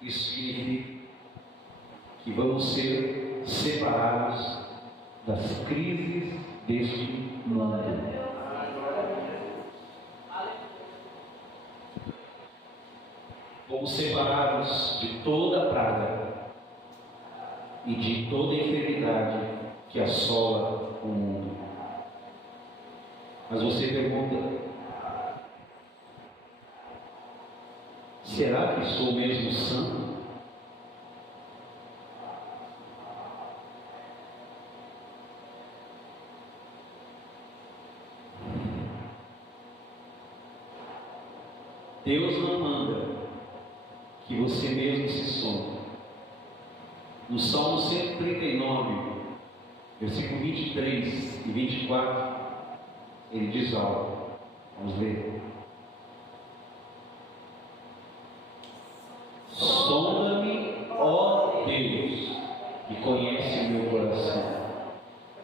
Isso significa que vamos ser separados das crises deste mundo. Fomos separados de toda praga e de toda enfermidade que assola o mundo. Mas você pergunta: será que sou mesmo santo? Deus não manda que você mesmo se some. No Salmo 139, versículo 23 e 24, ele diz algo. Vamos ler. Sonda-me, ó Deus, e conhece o meu coração.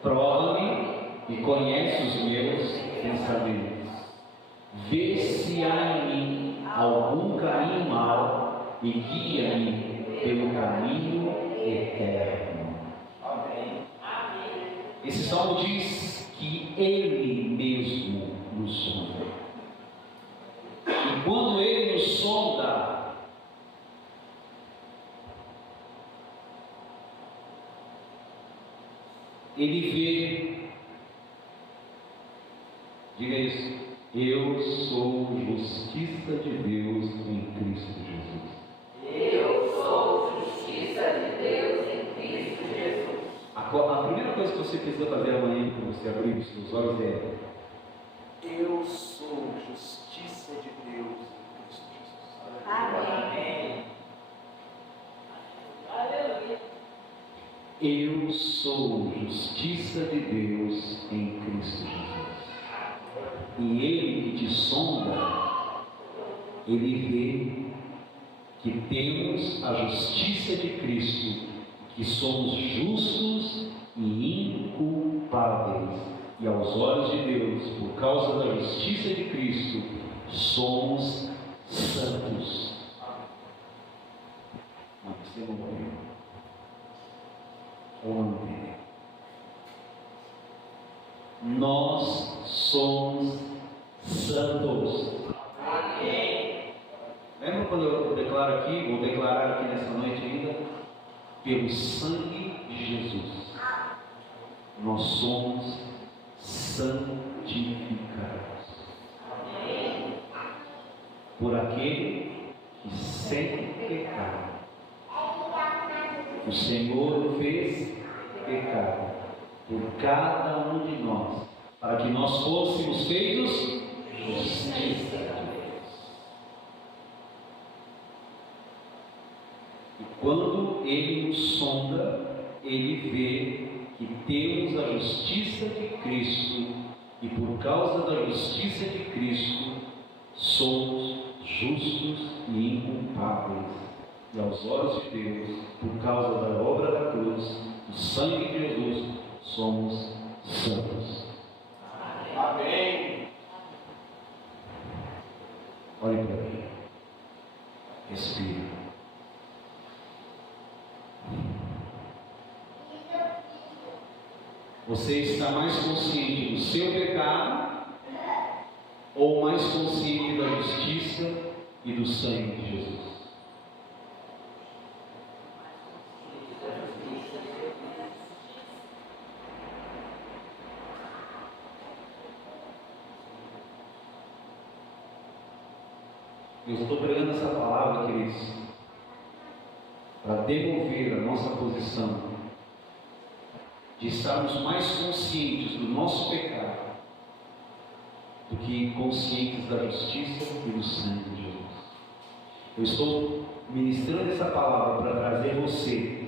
Prova-me e conhece os meus pensamentos. Vê se há em mim algum caminho mau e guia-me pelo caminho eterno. Amém. Esse salmo diz que Ele mesmo nos sonda. E quando Ele nos sonda, Ele vê, diga isso: eu sou justiça de Deus em Cristo Jesus. Eu sou justiça de Deus em Cristo Jesus. A primeira coisa que você precisa fazer amanhã quando você abrir os seus olhos é: Eu sou justiça de Deus em Cristo Jesus. Amém. Aleluia. eu sou justiça de Deus em Cristo Jesus. E Ele que te sonda, Ele vê que temos a justiça de Cristo, que somos justos e inculpáveis. E aos olhos de Deus, por causa da justiça de Cristo, somos santos. Não, você não ouviu. Ou não entendeu? Nós somos santos. Amém. Lembra quando eu declaro aqui, vou declarar aqui nessa noite ainda? Pelo sangue de Jesus, nós somos santificados. Amém. Por aquele que sem pecado o Senhor fez pecado por cada um de nós, para que nós fôssemos feitos justiça de Deus. E quando Ele nos sonda, Ele vê que temos a justiça de Cristo, e por causa da justiça de Cristo somos justos e inculpáveis. E aos olhos de Deus, por causa da obra da cruz, do sangue de Jesus, somos santos. Amém. Olhe para mim. Respire. Você está mais consciente do seu pecado ou mais consciente da justiça e do sangue de Jesus? Eu estou pregando essa palavra, queridos, para devolver a nossa posição de estarmos mais conscientes do nosso pecado do que conscientes da justiça e do sangue de Jesus. Eu estou ministrando essa palavra para trazer você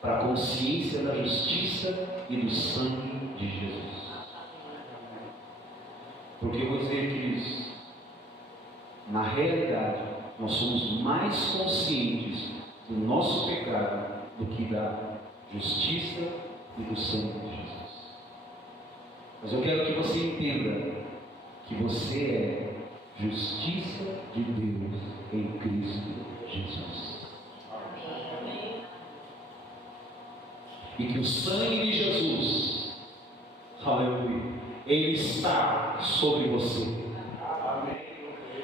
para a consciência da justiça e do sangue de Jesus. Porque eu vou dizer, queridos, na realidade, nós somos mais conscientes do nosso pecado do que da justiça e do sangue de Jesus. Mas eu quero que você entenda que você é justiça de Deus em Cristo Jesus. Amém. E que o sangue de Jesus, aleluia, ele está sobre você.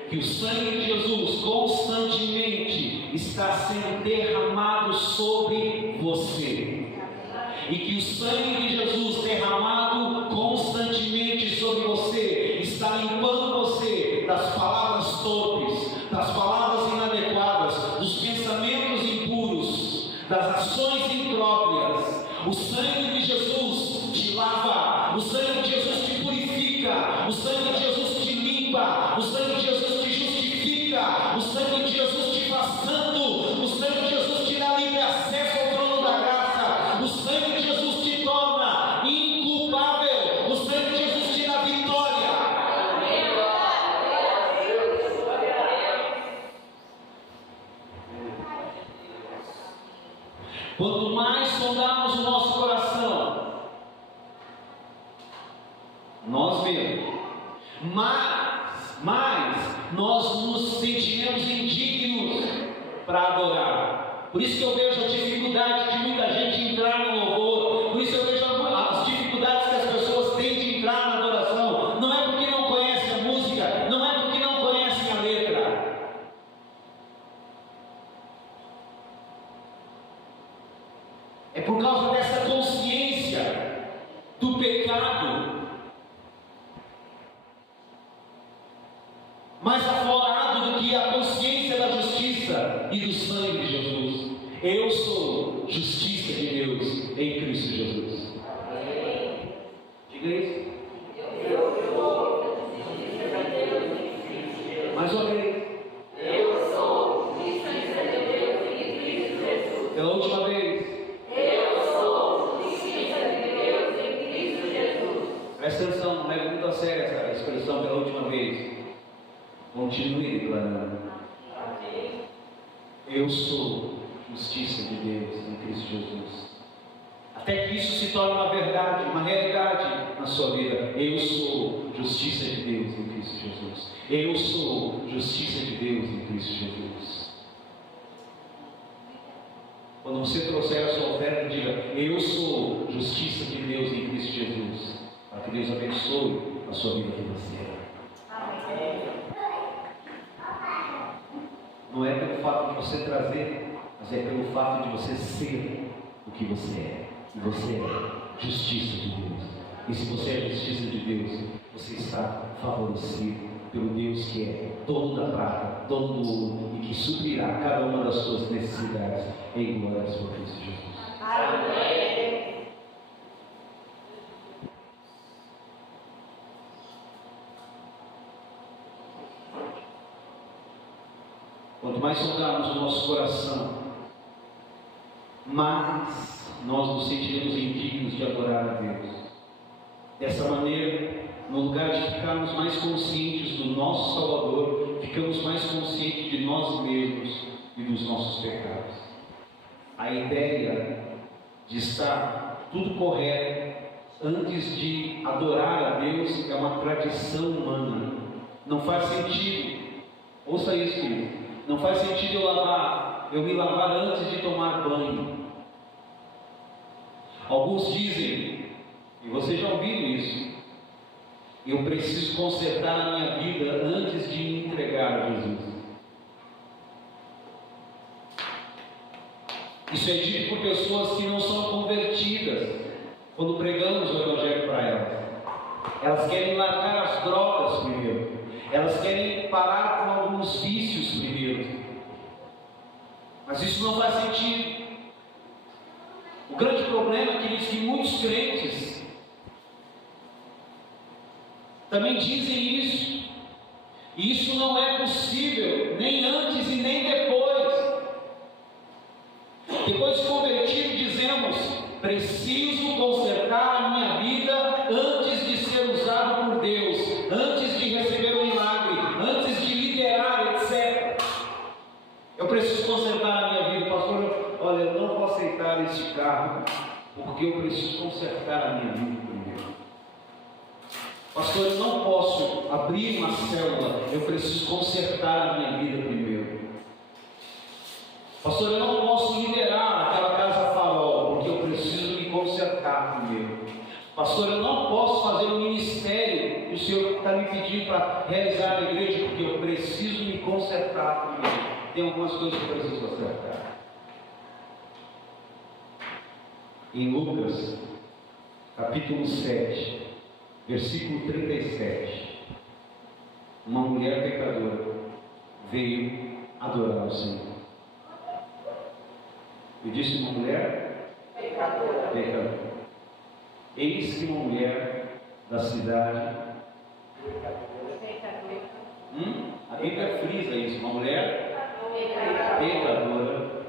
Que o sangue de Jesus constantemente está sendo derramado sobre você. E que o sangue de Jesus derramado constantemente sobre você está limpando você das palavras torpes, das palavras inadequadas, dos pensamentos impuros, das ações impróprias. O sangue de Jesus te lava, o sangue de Jesus te purifica, o sangue de Jesus te limpa, o sangue de Jesus te justifica, o sangue de Jesus te faz santo, o sangue de Jesus te dá livre acesso ao trono da graça, o sangue de Jesus te torna inculpável, o sangue de Jesus te dá vitória. Quanto mais sondarmos o nosso coração, nós mesmos, mais nós nos sentiremos indignos para adorar. Por isso que eu vejo a dificuldade de muita gente entrar no louvor, por isso eu vejo as dificuldades que as pessoas têm de entrar na adoração. Não é porque não conhecem a música, não é porque não conhecem a letra. É por causa dessa consciência do pecado, mais aflorado do que a consciência da justiça e do sangue de Jesus. Eu sou justiça de Deus em Cristo Jesus. Diga isso. Mais uma vez. Eu sou justiça de Deus em Cristo Jesus. Pela última vez. Eu sou justiça de Deus em Cristo Jesus. Presta atenção, não leve muito a sério essa expressão pela última vez. Continue declarando. Eu sou justiça de Deus em Cristo Jesus. Até que isso se torne uma verdade, uma realidade na sua vida. Eu sou justiça de Deus em Cristo Jesus. Eu sou justiça de Deus em Cristo Jesus. Quando você trouxer a sua oferta, diga: eu sou justiça de Deus em Cristo Jesus. Para que Deus abençoe a sua vida financeira. Não é pelo fato de você trazer, mas é pelo fato de você ser o que você é. E você é justiça de Deus. E se você é justiça de Deus, você está favorecido pelo Deus que é dono da prata, dono do ouro, e que suprirá cada uma das suas necessidades em glória a sua Cristo Jesus. Amém. Quanto mais soltarmos o nosso coração, mais nós nos sentiremos indignos de adorar a Deus. Dessa maneira, no lugar de ficarmos mais conscientes do nosso Salvador, ficamos mais conscientes de nós mesmos e dos nossos pecados. A ideia de estar tudo correto antes de adorar a Deus é uma tradição humana. Não faz sentido. Ouça isso, querido. Não faz sentido eu me lavar antes de tomar banho. Alguns dizem, e você já ouviu isso: eu preciso consertar a minha vida antes de me entregar a Jesus. Isso é dito por pessoas que não são convertidas. Quando pregamos o Evangelho para elas, elas querem largar as drogas primeiro, elas querem parar com alguns vícios primeiro. Mas isso não faz sentido. O grande problema é que muitos crentes também dizem isso. E isso não é possível, nem antes e nem depois. Depois de convertido, dizemos: preciso consertar a minha vida antes de ser usado por Deus, antes de receber um milagre, antes de liderar, etc. Eu preciso consertar a minha vida, pastor. Olha, eu não vou aceitar este carro, porque eu preciso consertar a minha vida primeiro. Pastor, eu não posso abrir uma célula, eu preciso consertar a minha vida primeiro. Pastor, eu não posso liderar aquela casa farol, porque eu preciso me consertar primeiro. Pastor, eu não posso fazer o ministério que o Senhor está me pedindo para realizar na igreja, porque eu preciso me consertar primeiro. Tem algumas coisas que eu preciso consertar. Em Lucas, capítulo 7, versículo 37, uma mulher pecadora veio adorar o Senhor. Eu disse uma mulher pecadora. Eis que uma mulher da cidade. A Bíblia frisa isso. Uma mulher pecadora,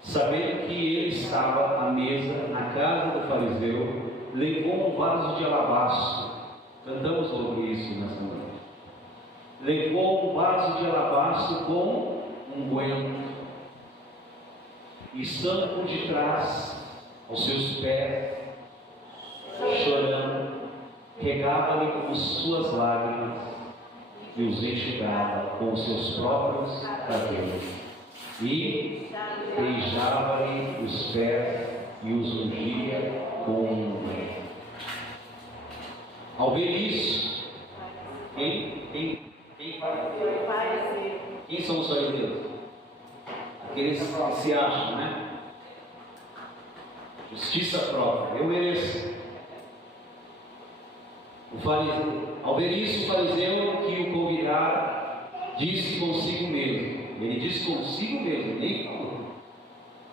sabendo que ele estava à mesa na casa do fariseu, levou um vaso de alabastro. Cantamos sobre isso nessa noite. Levou um vaso de alabastro com unguento. E estando por detrás, aos seus pés, chorando, regava-lhe com suas lágrimas e os enxugava com os seus próprios cabelos, e beijava-lhe os pés e os ungia com um unguento. Ao ver isso, quem são os fariseus? Aqueles que se acham, né? Justiça própria, eu mereço. Ao ver isso, o fariseu que o convidara disse consigo mesmo. Ele disse consigo mesmo, nem falou: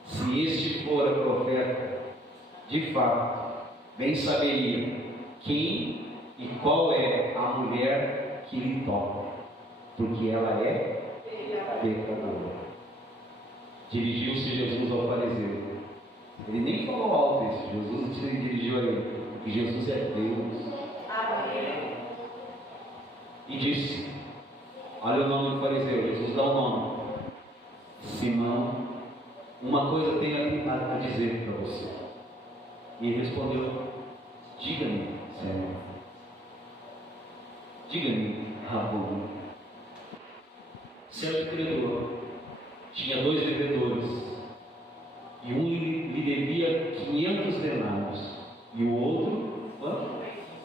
se este fora profeta, de fato, bem saberia quem e qual é a mulher que lhe toca, porque ela é pecadora. Dirigiu-se Jesus ao fariseu. Ele nem falou alto isso, Jesus se dirigiu a ele, porque Jesus é Deus. Amém. E disse, olha o nome do fariseu, Jesus dá o nome: Simão, uma coisa tenho a dizer para você. E ele respondeu: diga-me, Senhor. Diga-me, Rabi. Certo credor tinha 2 devedores, e um lhe devia 500 denários, e o outro, quanto?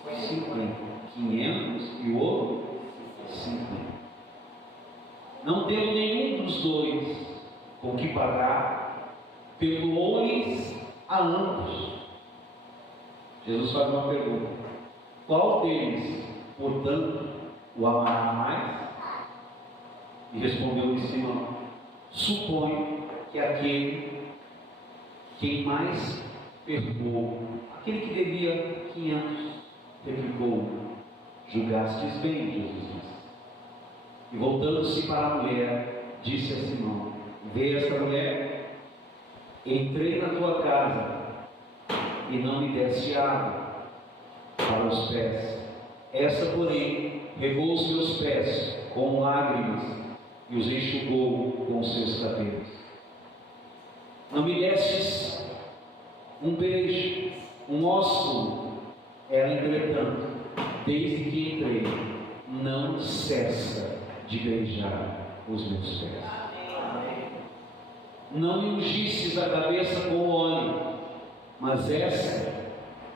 50. 500 e o outro 50. Não tendo nenhum dos dois com que pagar, perdoou-lhes a ambos. Jesus faz uma pergunta: qual deles, portanto, o amará mais? E respondeu-lhe Simão: suponho que aquele quem mais perdoou. Aquele que devia 500 replicou: julgastes bem, Jesus disse. E voltando-se para a mulher, disse a Simão: vê esta mulher? Entrei na tua casa e não me deste água para os pés. Essa, porém, regou os meus pés com lágrimas e os enxugou com os seus cabelos. Não me destes um beijo, um ósculo. Ela, entretanto, desde que entrei, não cessa de beijar os meus pés. Não me ungistes a cabeça com óleo, mas essa,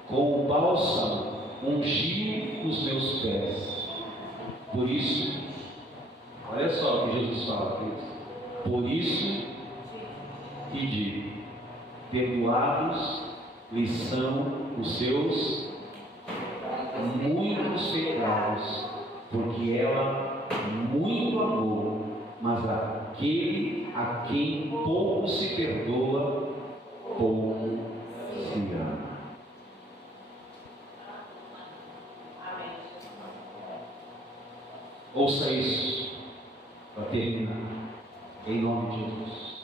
com o bálsamo, ungiu os meus pés. Por isso, olha só o que Jesus fala, queridos. Por isso que digo: perdoados lhes são os seus muitos pecados, porque ela muito amou. Mas aquele a quem pouco se perdoa, pouco se ama. Ouça isso para terminar, em nome de Jesus.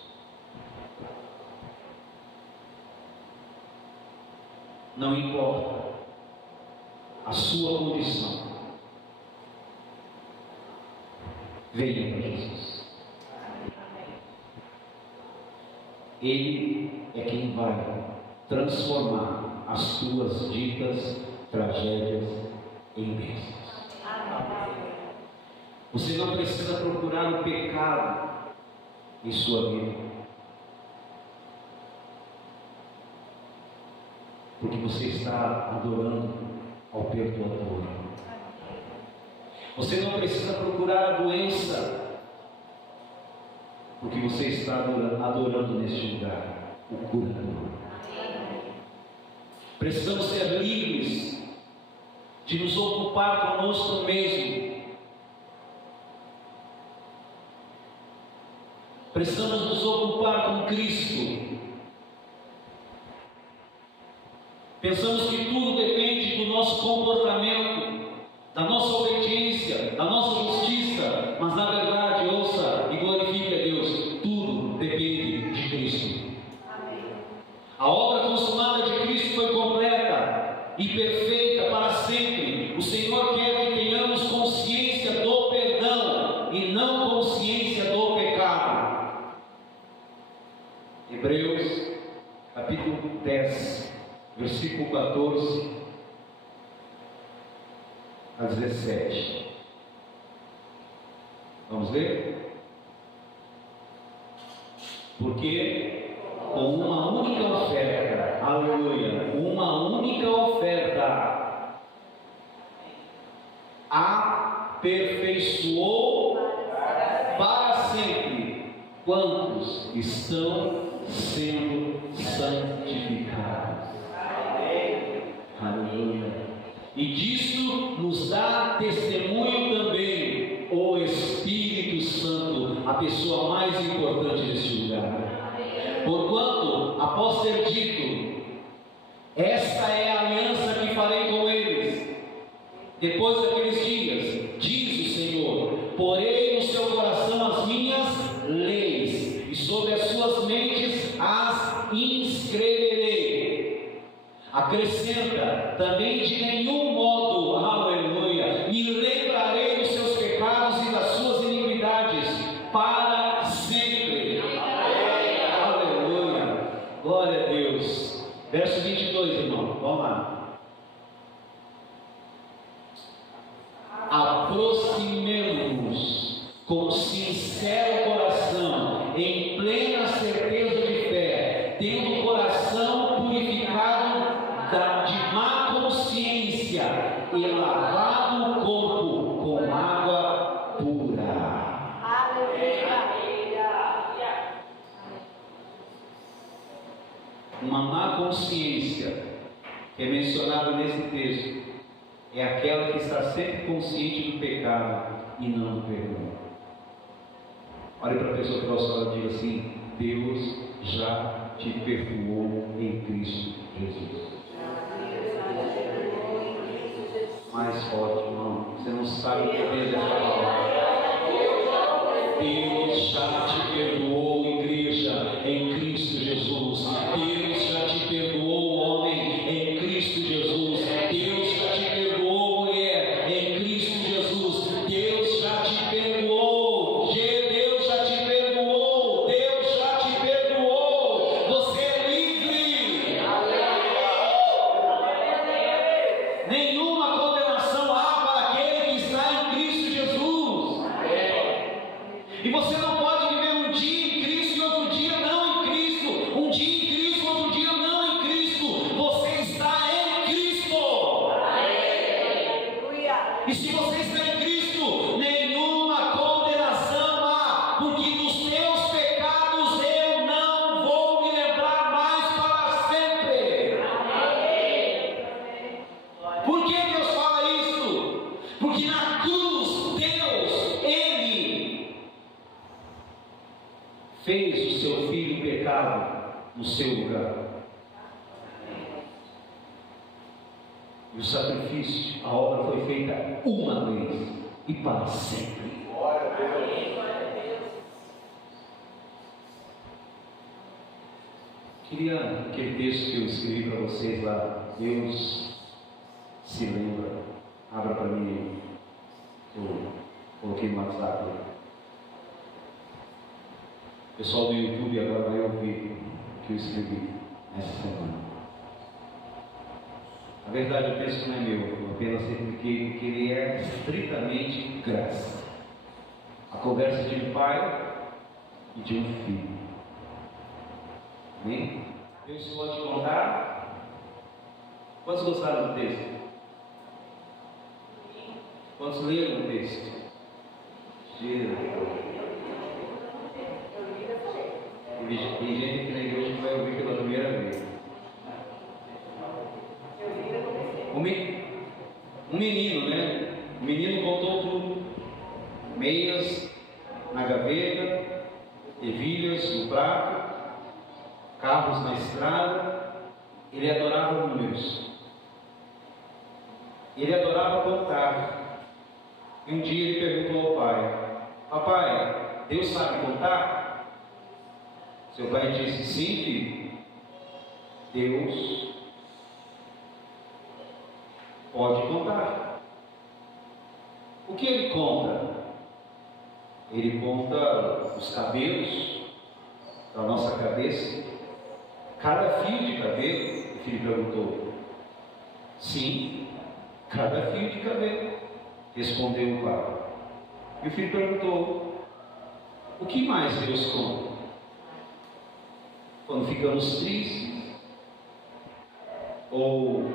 Não importa a sua condição, venha para Jesus. Ele é quem vai transformar as tuas ditas tragédias em bênçãos. Você não precisa procurar o pecado em sua vida, porque você está adorando ao perdoador. Você não precisa procurar a doença, porque você está adorando neste lugar o curador. Precisamos ser livres de nos ocupar conosco mesmo. Precisamos nos ocupar com Cristo. Pensamos que tudo depende do nosso comportamento, da nossa obediência, da nossa justiça, mas na verdade, ouça e glorifique a Deus, tudo depende de Cristo. A obra consumada de Cristo foi completa e perfeita para sempre. O Senhor quer que tenhamos consciência do perdão e não consciência do pecado. Hebreus capítulo 10, versículo 14 a 17. Vamos ler? Porque com uma única oferta, aleluia, uma única oferta, aperfeiçoou para sempre quantos estão sendo santificados. Aleluia. E disso nos dá testemunho também o Espírito Santo, a pessoa mais importante deste lugar. Porquanto, após ter dito: esta é a aliança que farei com eles, Depois daqueles dias, diz o Senhor: porei no seu coração as minhas leis, e sobre as suas mentes as inscreverei. Acrescenta também: de nenhum modo, aleluia, me lembrarei dos seus pecados e das suas iniquidades para sempre. Aleluia, glória a Deus. Verso 22, irmão, vamos lá. Aproximemo-nos com sincero coração, em plena certeza de fé, tendo o coração purificado de má consciência e lavado o corpo com água pura. Uma má consciência que é mencionada nesse texto é aquela que está sempre consciente do pecado e não do perdão. Olhe para a pessoa próxima e diga assim: Deus já te perdoou em Cristo Jesus. Mais forte, irmão. Você não sabe o poder dessa palavra. Deus já te perdoou, igreja, em Cristo Jesus. Deus já te perdoou, homem, em Cristo Jesus. Deus já te perdoou, mulher, em Cristo Jesus. Deus já te perdoou. Deus já te perdoou. Deus já te perdoou. Você é livre. Nenhuma condenação há para aquele que está em Cristo Jesus. E você não pode viver um dia em Cristo e outro dia não em Cristo. Um dia em Cristo, outro dia não em Cristo. Você está em Cristo. E se você está em Cristo, nenhuma condenação há, porque dos teus pecados eu não vou me lembrar mais para sempre. Por que Deus fala isso? Porque na cruz, Deus, Ele fez o seu filho pecado no seu lugar. E o sacrifício, a obra foi feita uma vez e para sempre. Queria aquele texto que eu escrevi para vocês lá. Deus se lembra. Abra para mim aí. Eu coloquei no WhatsApp. O pessoal do YouTube agora vai ouvir o que eu escrevi essa semana. Na verdade, o texto não é meu, eu apenas repliquei porque ele é estritamente graça. A conversa de um pai e de um filho. Amém? Deus pode contar? Quantos gostaram do texto? Quantos leram o texto? Tem gente aqui na igreja que vai ouvir pela primeira vez. Um menino, né? O menino contou tudo. Meias na gaveta, ervilhas no prato, carros na estrada. Ele adorava números. Ele adorava contar. E um dia ele perguntou ao pai: papai, Deus sabe contar? Seu pai disse: sim, filho. Deus pode contar. O que ele conta? Ele conta os cabelos da nossa cabeça. Cada fio de cabelo. O filho perguntou. Sim, cada fio de cabelo, respondeu o pai. E o filho perguntou: o que mais Deus conta? Quando ficamos tristes ou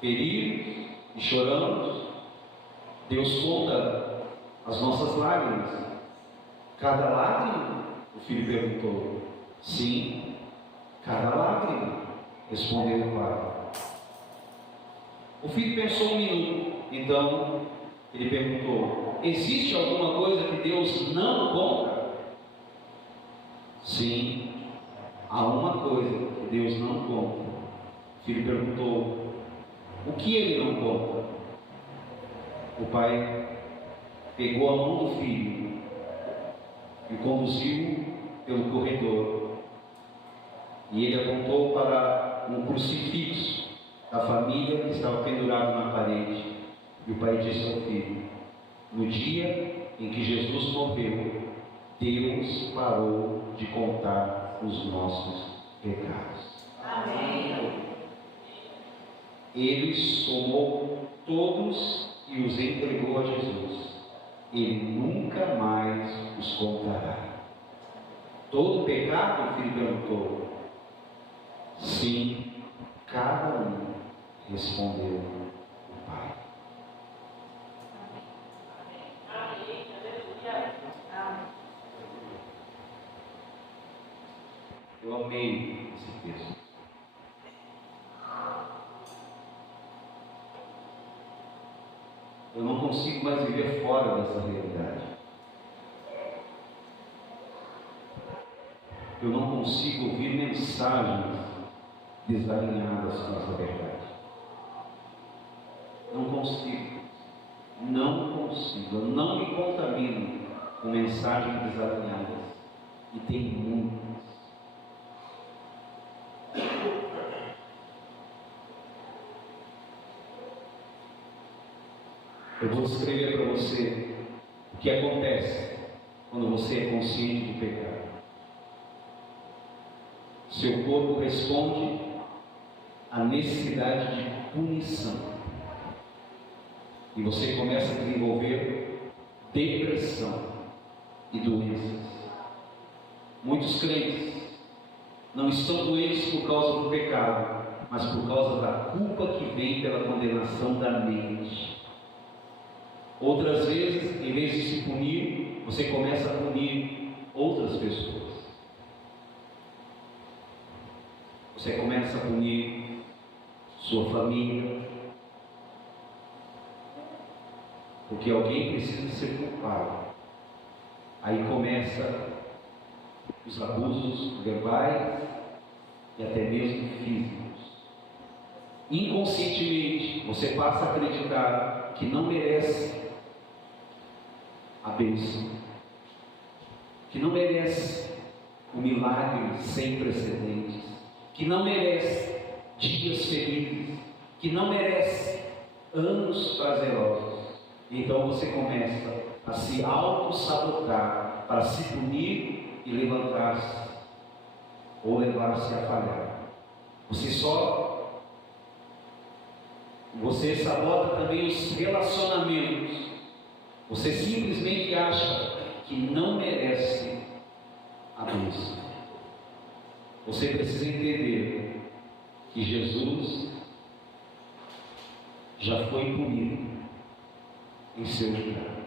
feridos e choramos, Deus conta as nossas lágrimas. Cada lágrima? O filho perguntou. Sim, cada lágrima, respondeu o pai. O filho pensou um minuto, então ele perguntou: existe alguma coisa que Deus não conta? Sim, há uma coisa que Deus não conta. O filho perguntou: o que ele não conta? o pai pegou a mão do filho e o conduziu pelo corredor. E ele apontou para um crucifixo da família que estava pendurado na parede. E o pai disse ao filho: no dia em que Jesus morreu, Deus parou de contar os nossos pecados. Amém. Ele somou todos e os entregou a Jesus. Ele nunca mais os contará. Todo pecado? O filho perguntou. Sim, cada um, respondeu o pai. Eu amei esse texto. Eu não consigo mais viver fora dessa realidade. Eu não consigo ouvir mensagens desalinhadas com essa verdade. Não consigo. Não consigo. Eu não me contamino com mensagens desalinhadas. E tem muitas. Eu vou escrever para você o que acontece quando você é consciente do pecado. Seu corpo responde à necessidade de punição. E você começa a desenvolver depressão e doenças. Muitos crentes não estão doentes por causa do pecado, mas por causa da culpa que vem pela condenação da mente. Outras vezes, em vez de se punir, você começa a punir outras pessoas. Você começa a punir sua família, porque alguém precisa ser culpado. Aí começa os abusos verbais e até mesmo físicos. Inconscientemente, você passa a acreditar que não merece a bênção, que não merece o milagre sem precedentes, que não merece dias felizes, que não merece anos prazerosos. Então você começa a se auto-sabotar para se punir e levantar-se ou levar-se a falhar. Você sabota também os relacionamentos. Você simplesmente acha que não merece a bênção. Você precisa entender que Jesus já foi punido em seu lugar.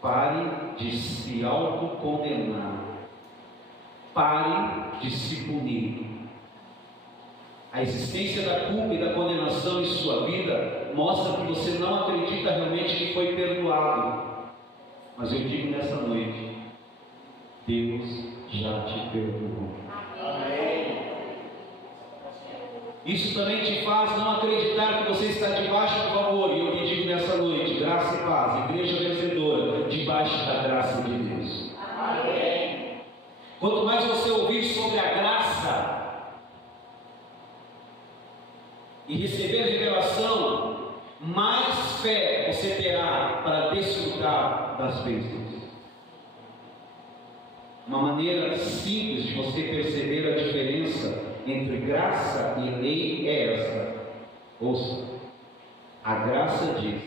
Pare de se autocondenar. Pare de se punir. A existência da culpa e da condenação em sua vida mostra que você não acredita realmente que foi perdoado. Mas eu digo nessa noite: Deus já te perdoou. Amém. Isso também te faz não acreditar que você está debaixo do favor. E eu te digo nessa noite: graça e paz, igreja vencedora, debaixo da graça de Deus. Amém. Quanto mais você ouvir sobre a graça e receber revelação, mais fé você terá para desfrutar das bênçãos. Uma maneira simples de você perceber a diferença entre graça e lei é essa. Ouça, a graça diz: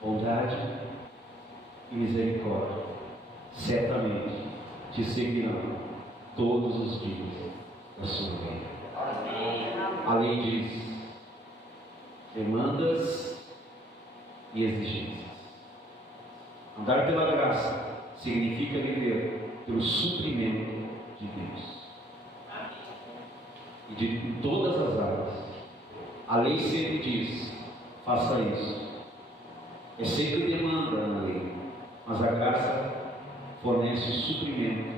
bondade e misericórdia certamente te seguirão todos os dias da sua vida. A lei diz demandas e exigências. Andar pela graça significa viver pelo suprimento de Deus. E de todas as áreas. A lei sempre diz: faça isso. É sempre demanda na lei, mas a graça fornece o suprimento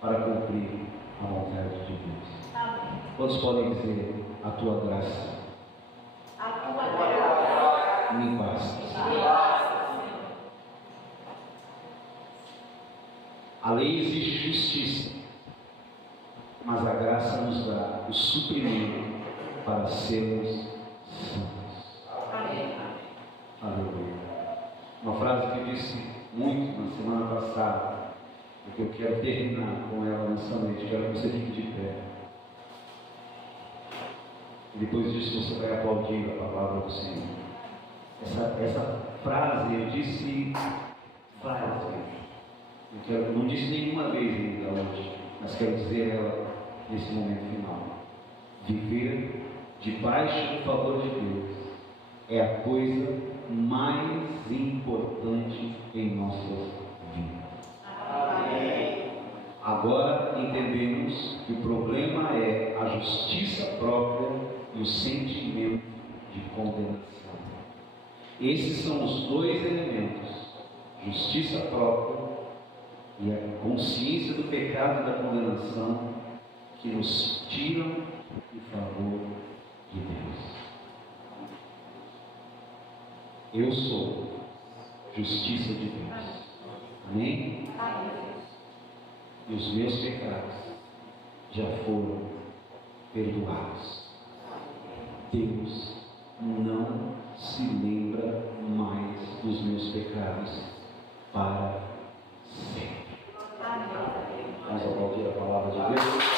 para cumprir a vontade de Deus. Amém. Quantos podem dizer: a tua graça A tua graça me basta? me basta, Senhor. A lei exige justiça, mas a graça nos dá o suprimento para sermos santos. Amém. Aleluia. Uma frase que eu disse muito na semana passada, porque eu quero terminar com ela nessa noite. Quero que você fique de pé. E depois disso você vai aplaudir a palavra do Senhor. Essa frase eu disse várias vezes. Eu não disse nenhuma vez ainda hoje, mas quero dizer ela nesse momento final. Viver debaixo do favor de Deus é a coisa mais importante em nossas vidas. Amém. Agora entendemos que o problema é a justiça própria e o sentimento de condenação. Esses são os dois elementos: justiça própria e a consciência do pecado e da condenação, que nos tiram do favor de Deus. Eu sou justiça de Deus. Amém? E os meus pecados já foram perdoados. Deus não se lembra mais dos meus pecados para sempre. Vamos aplaudir a palavra de Deus.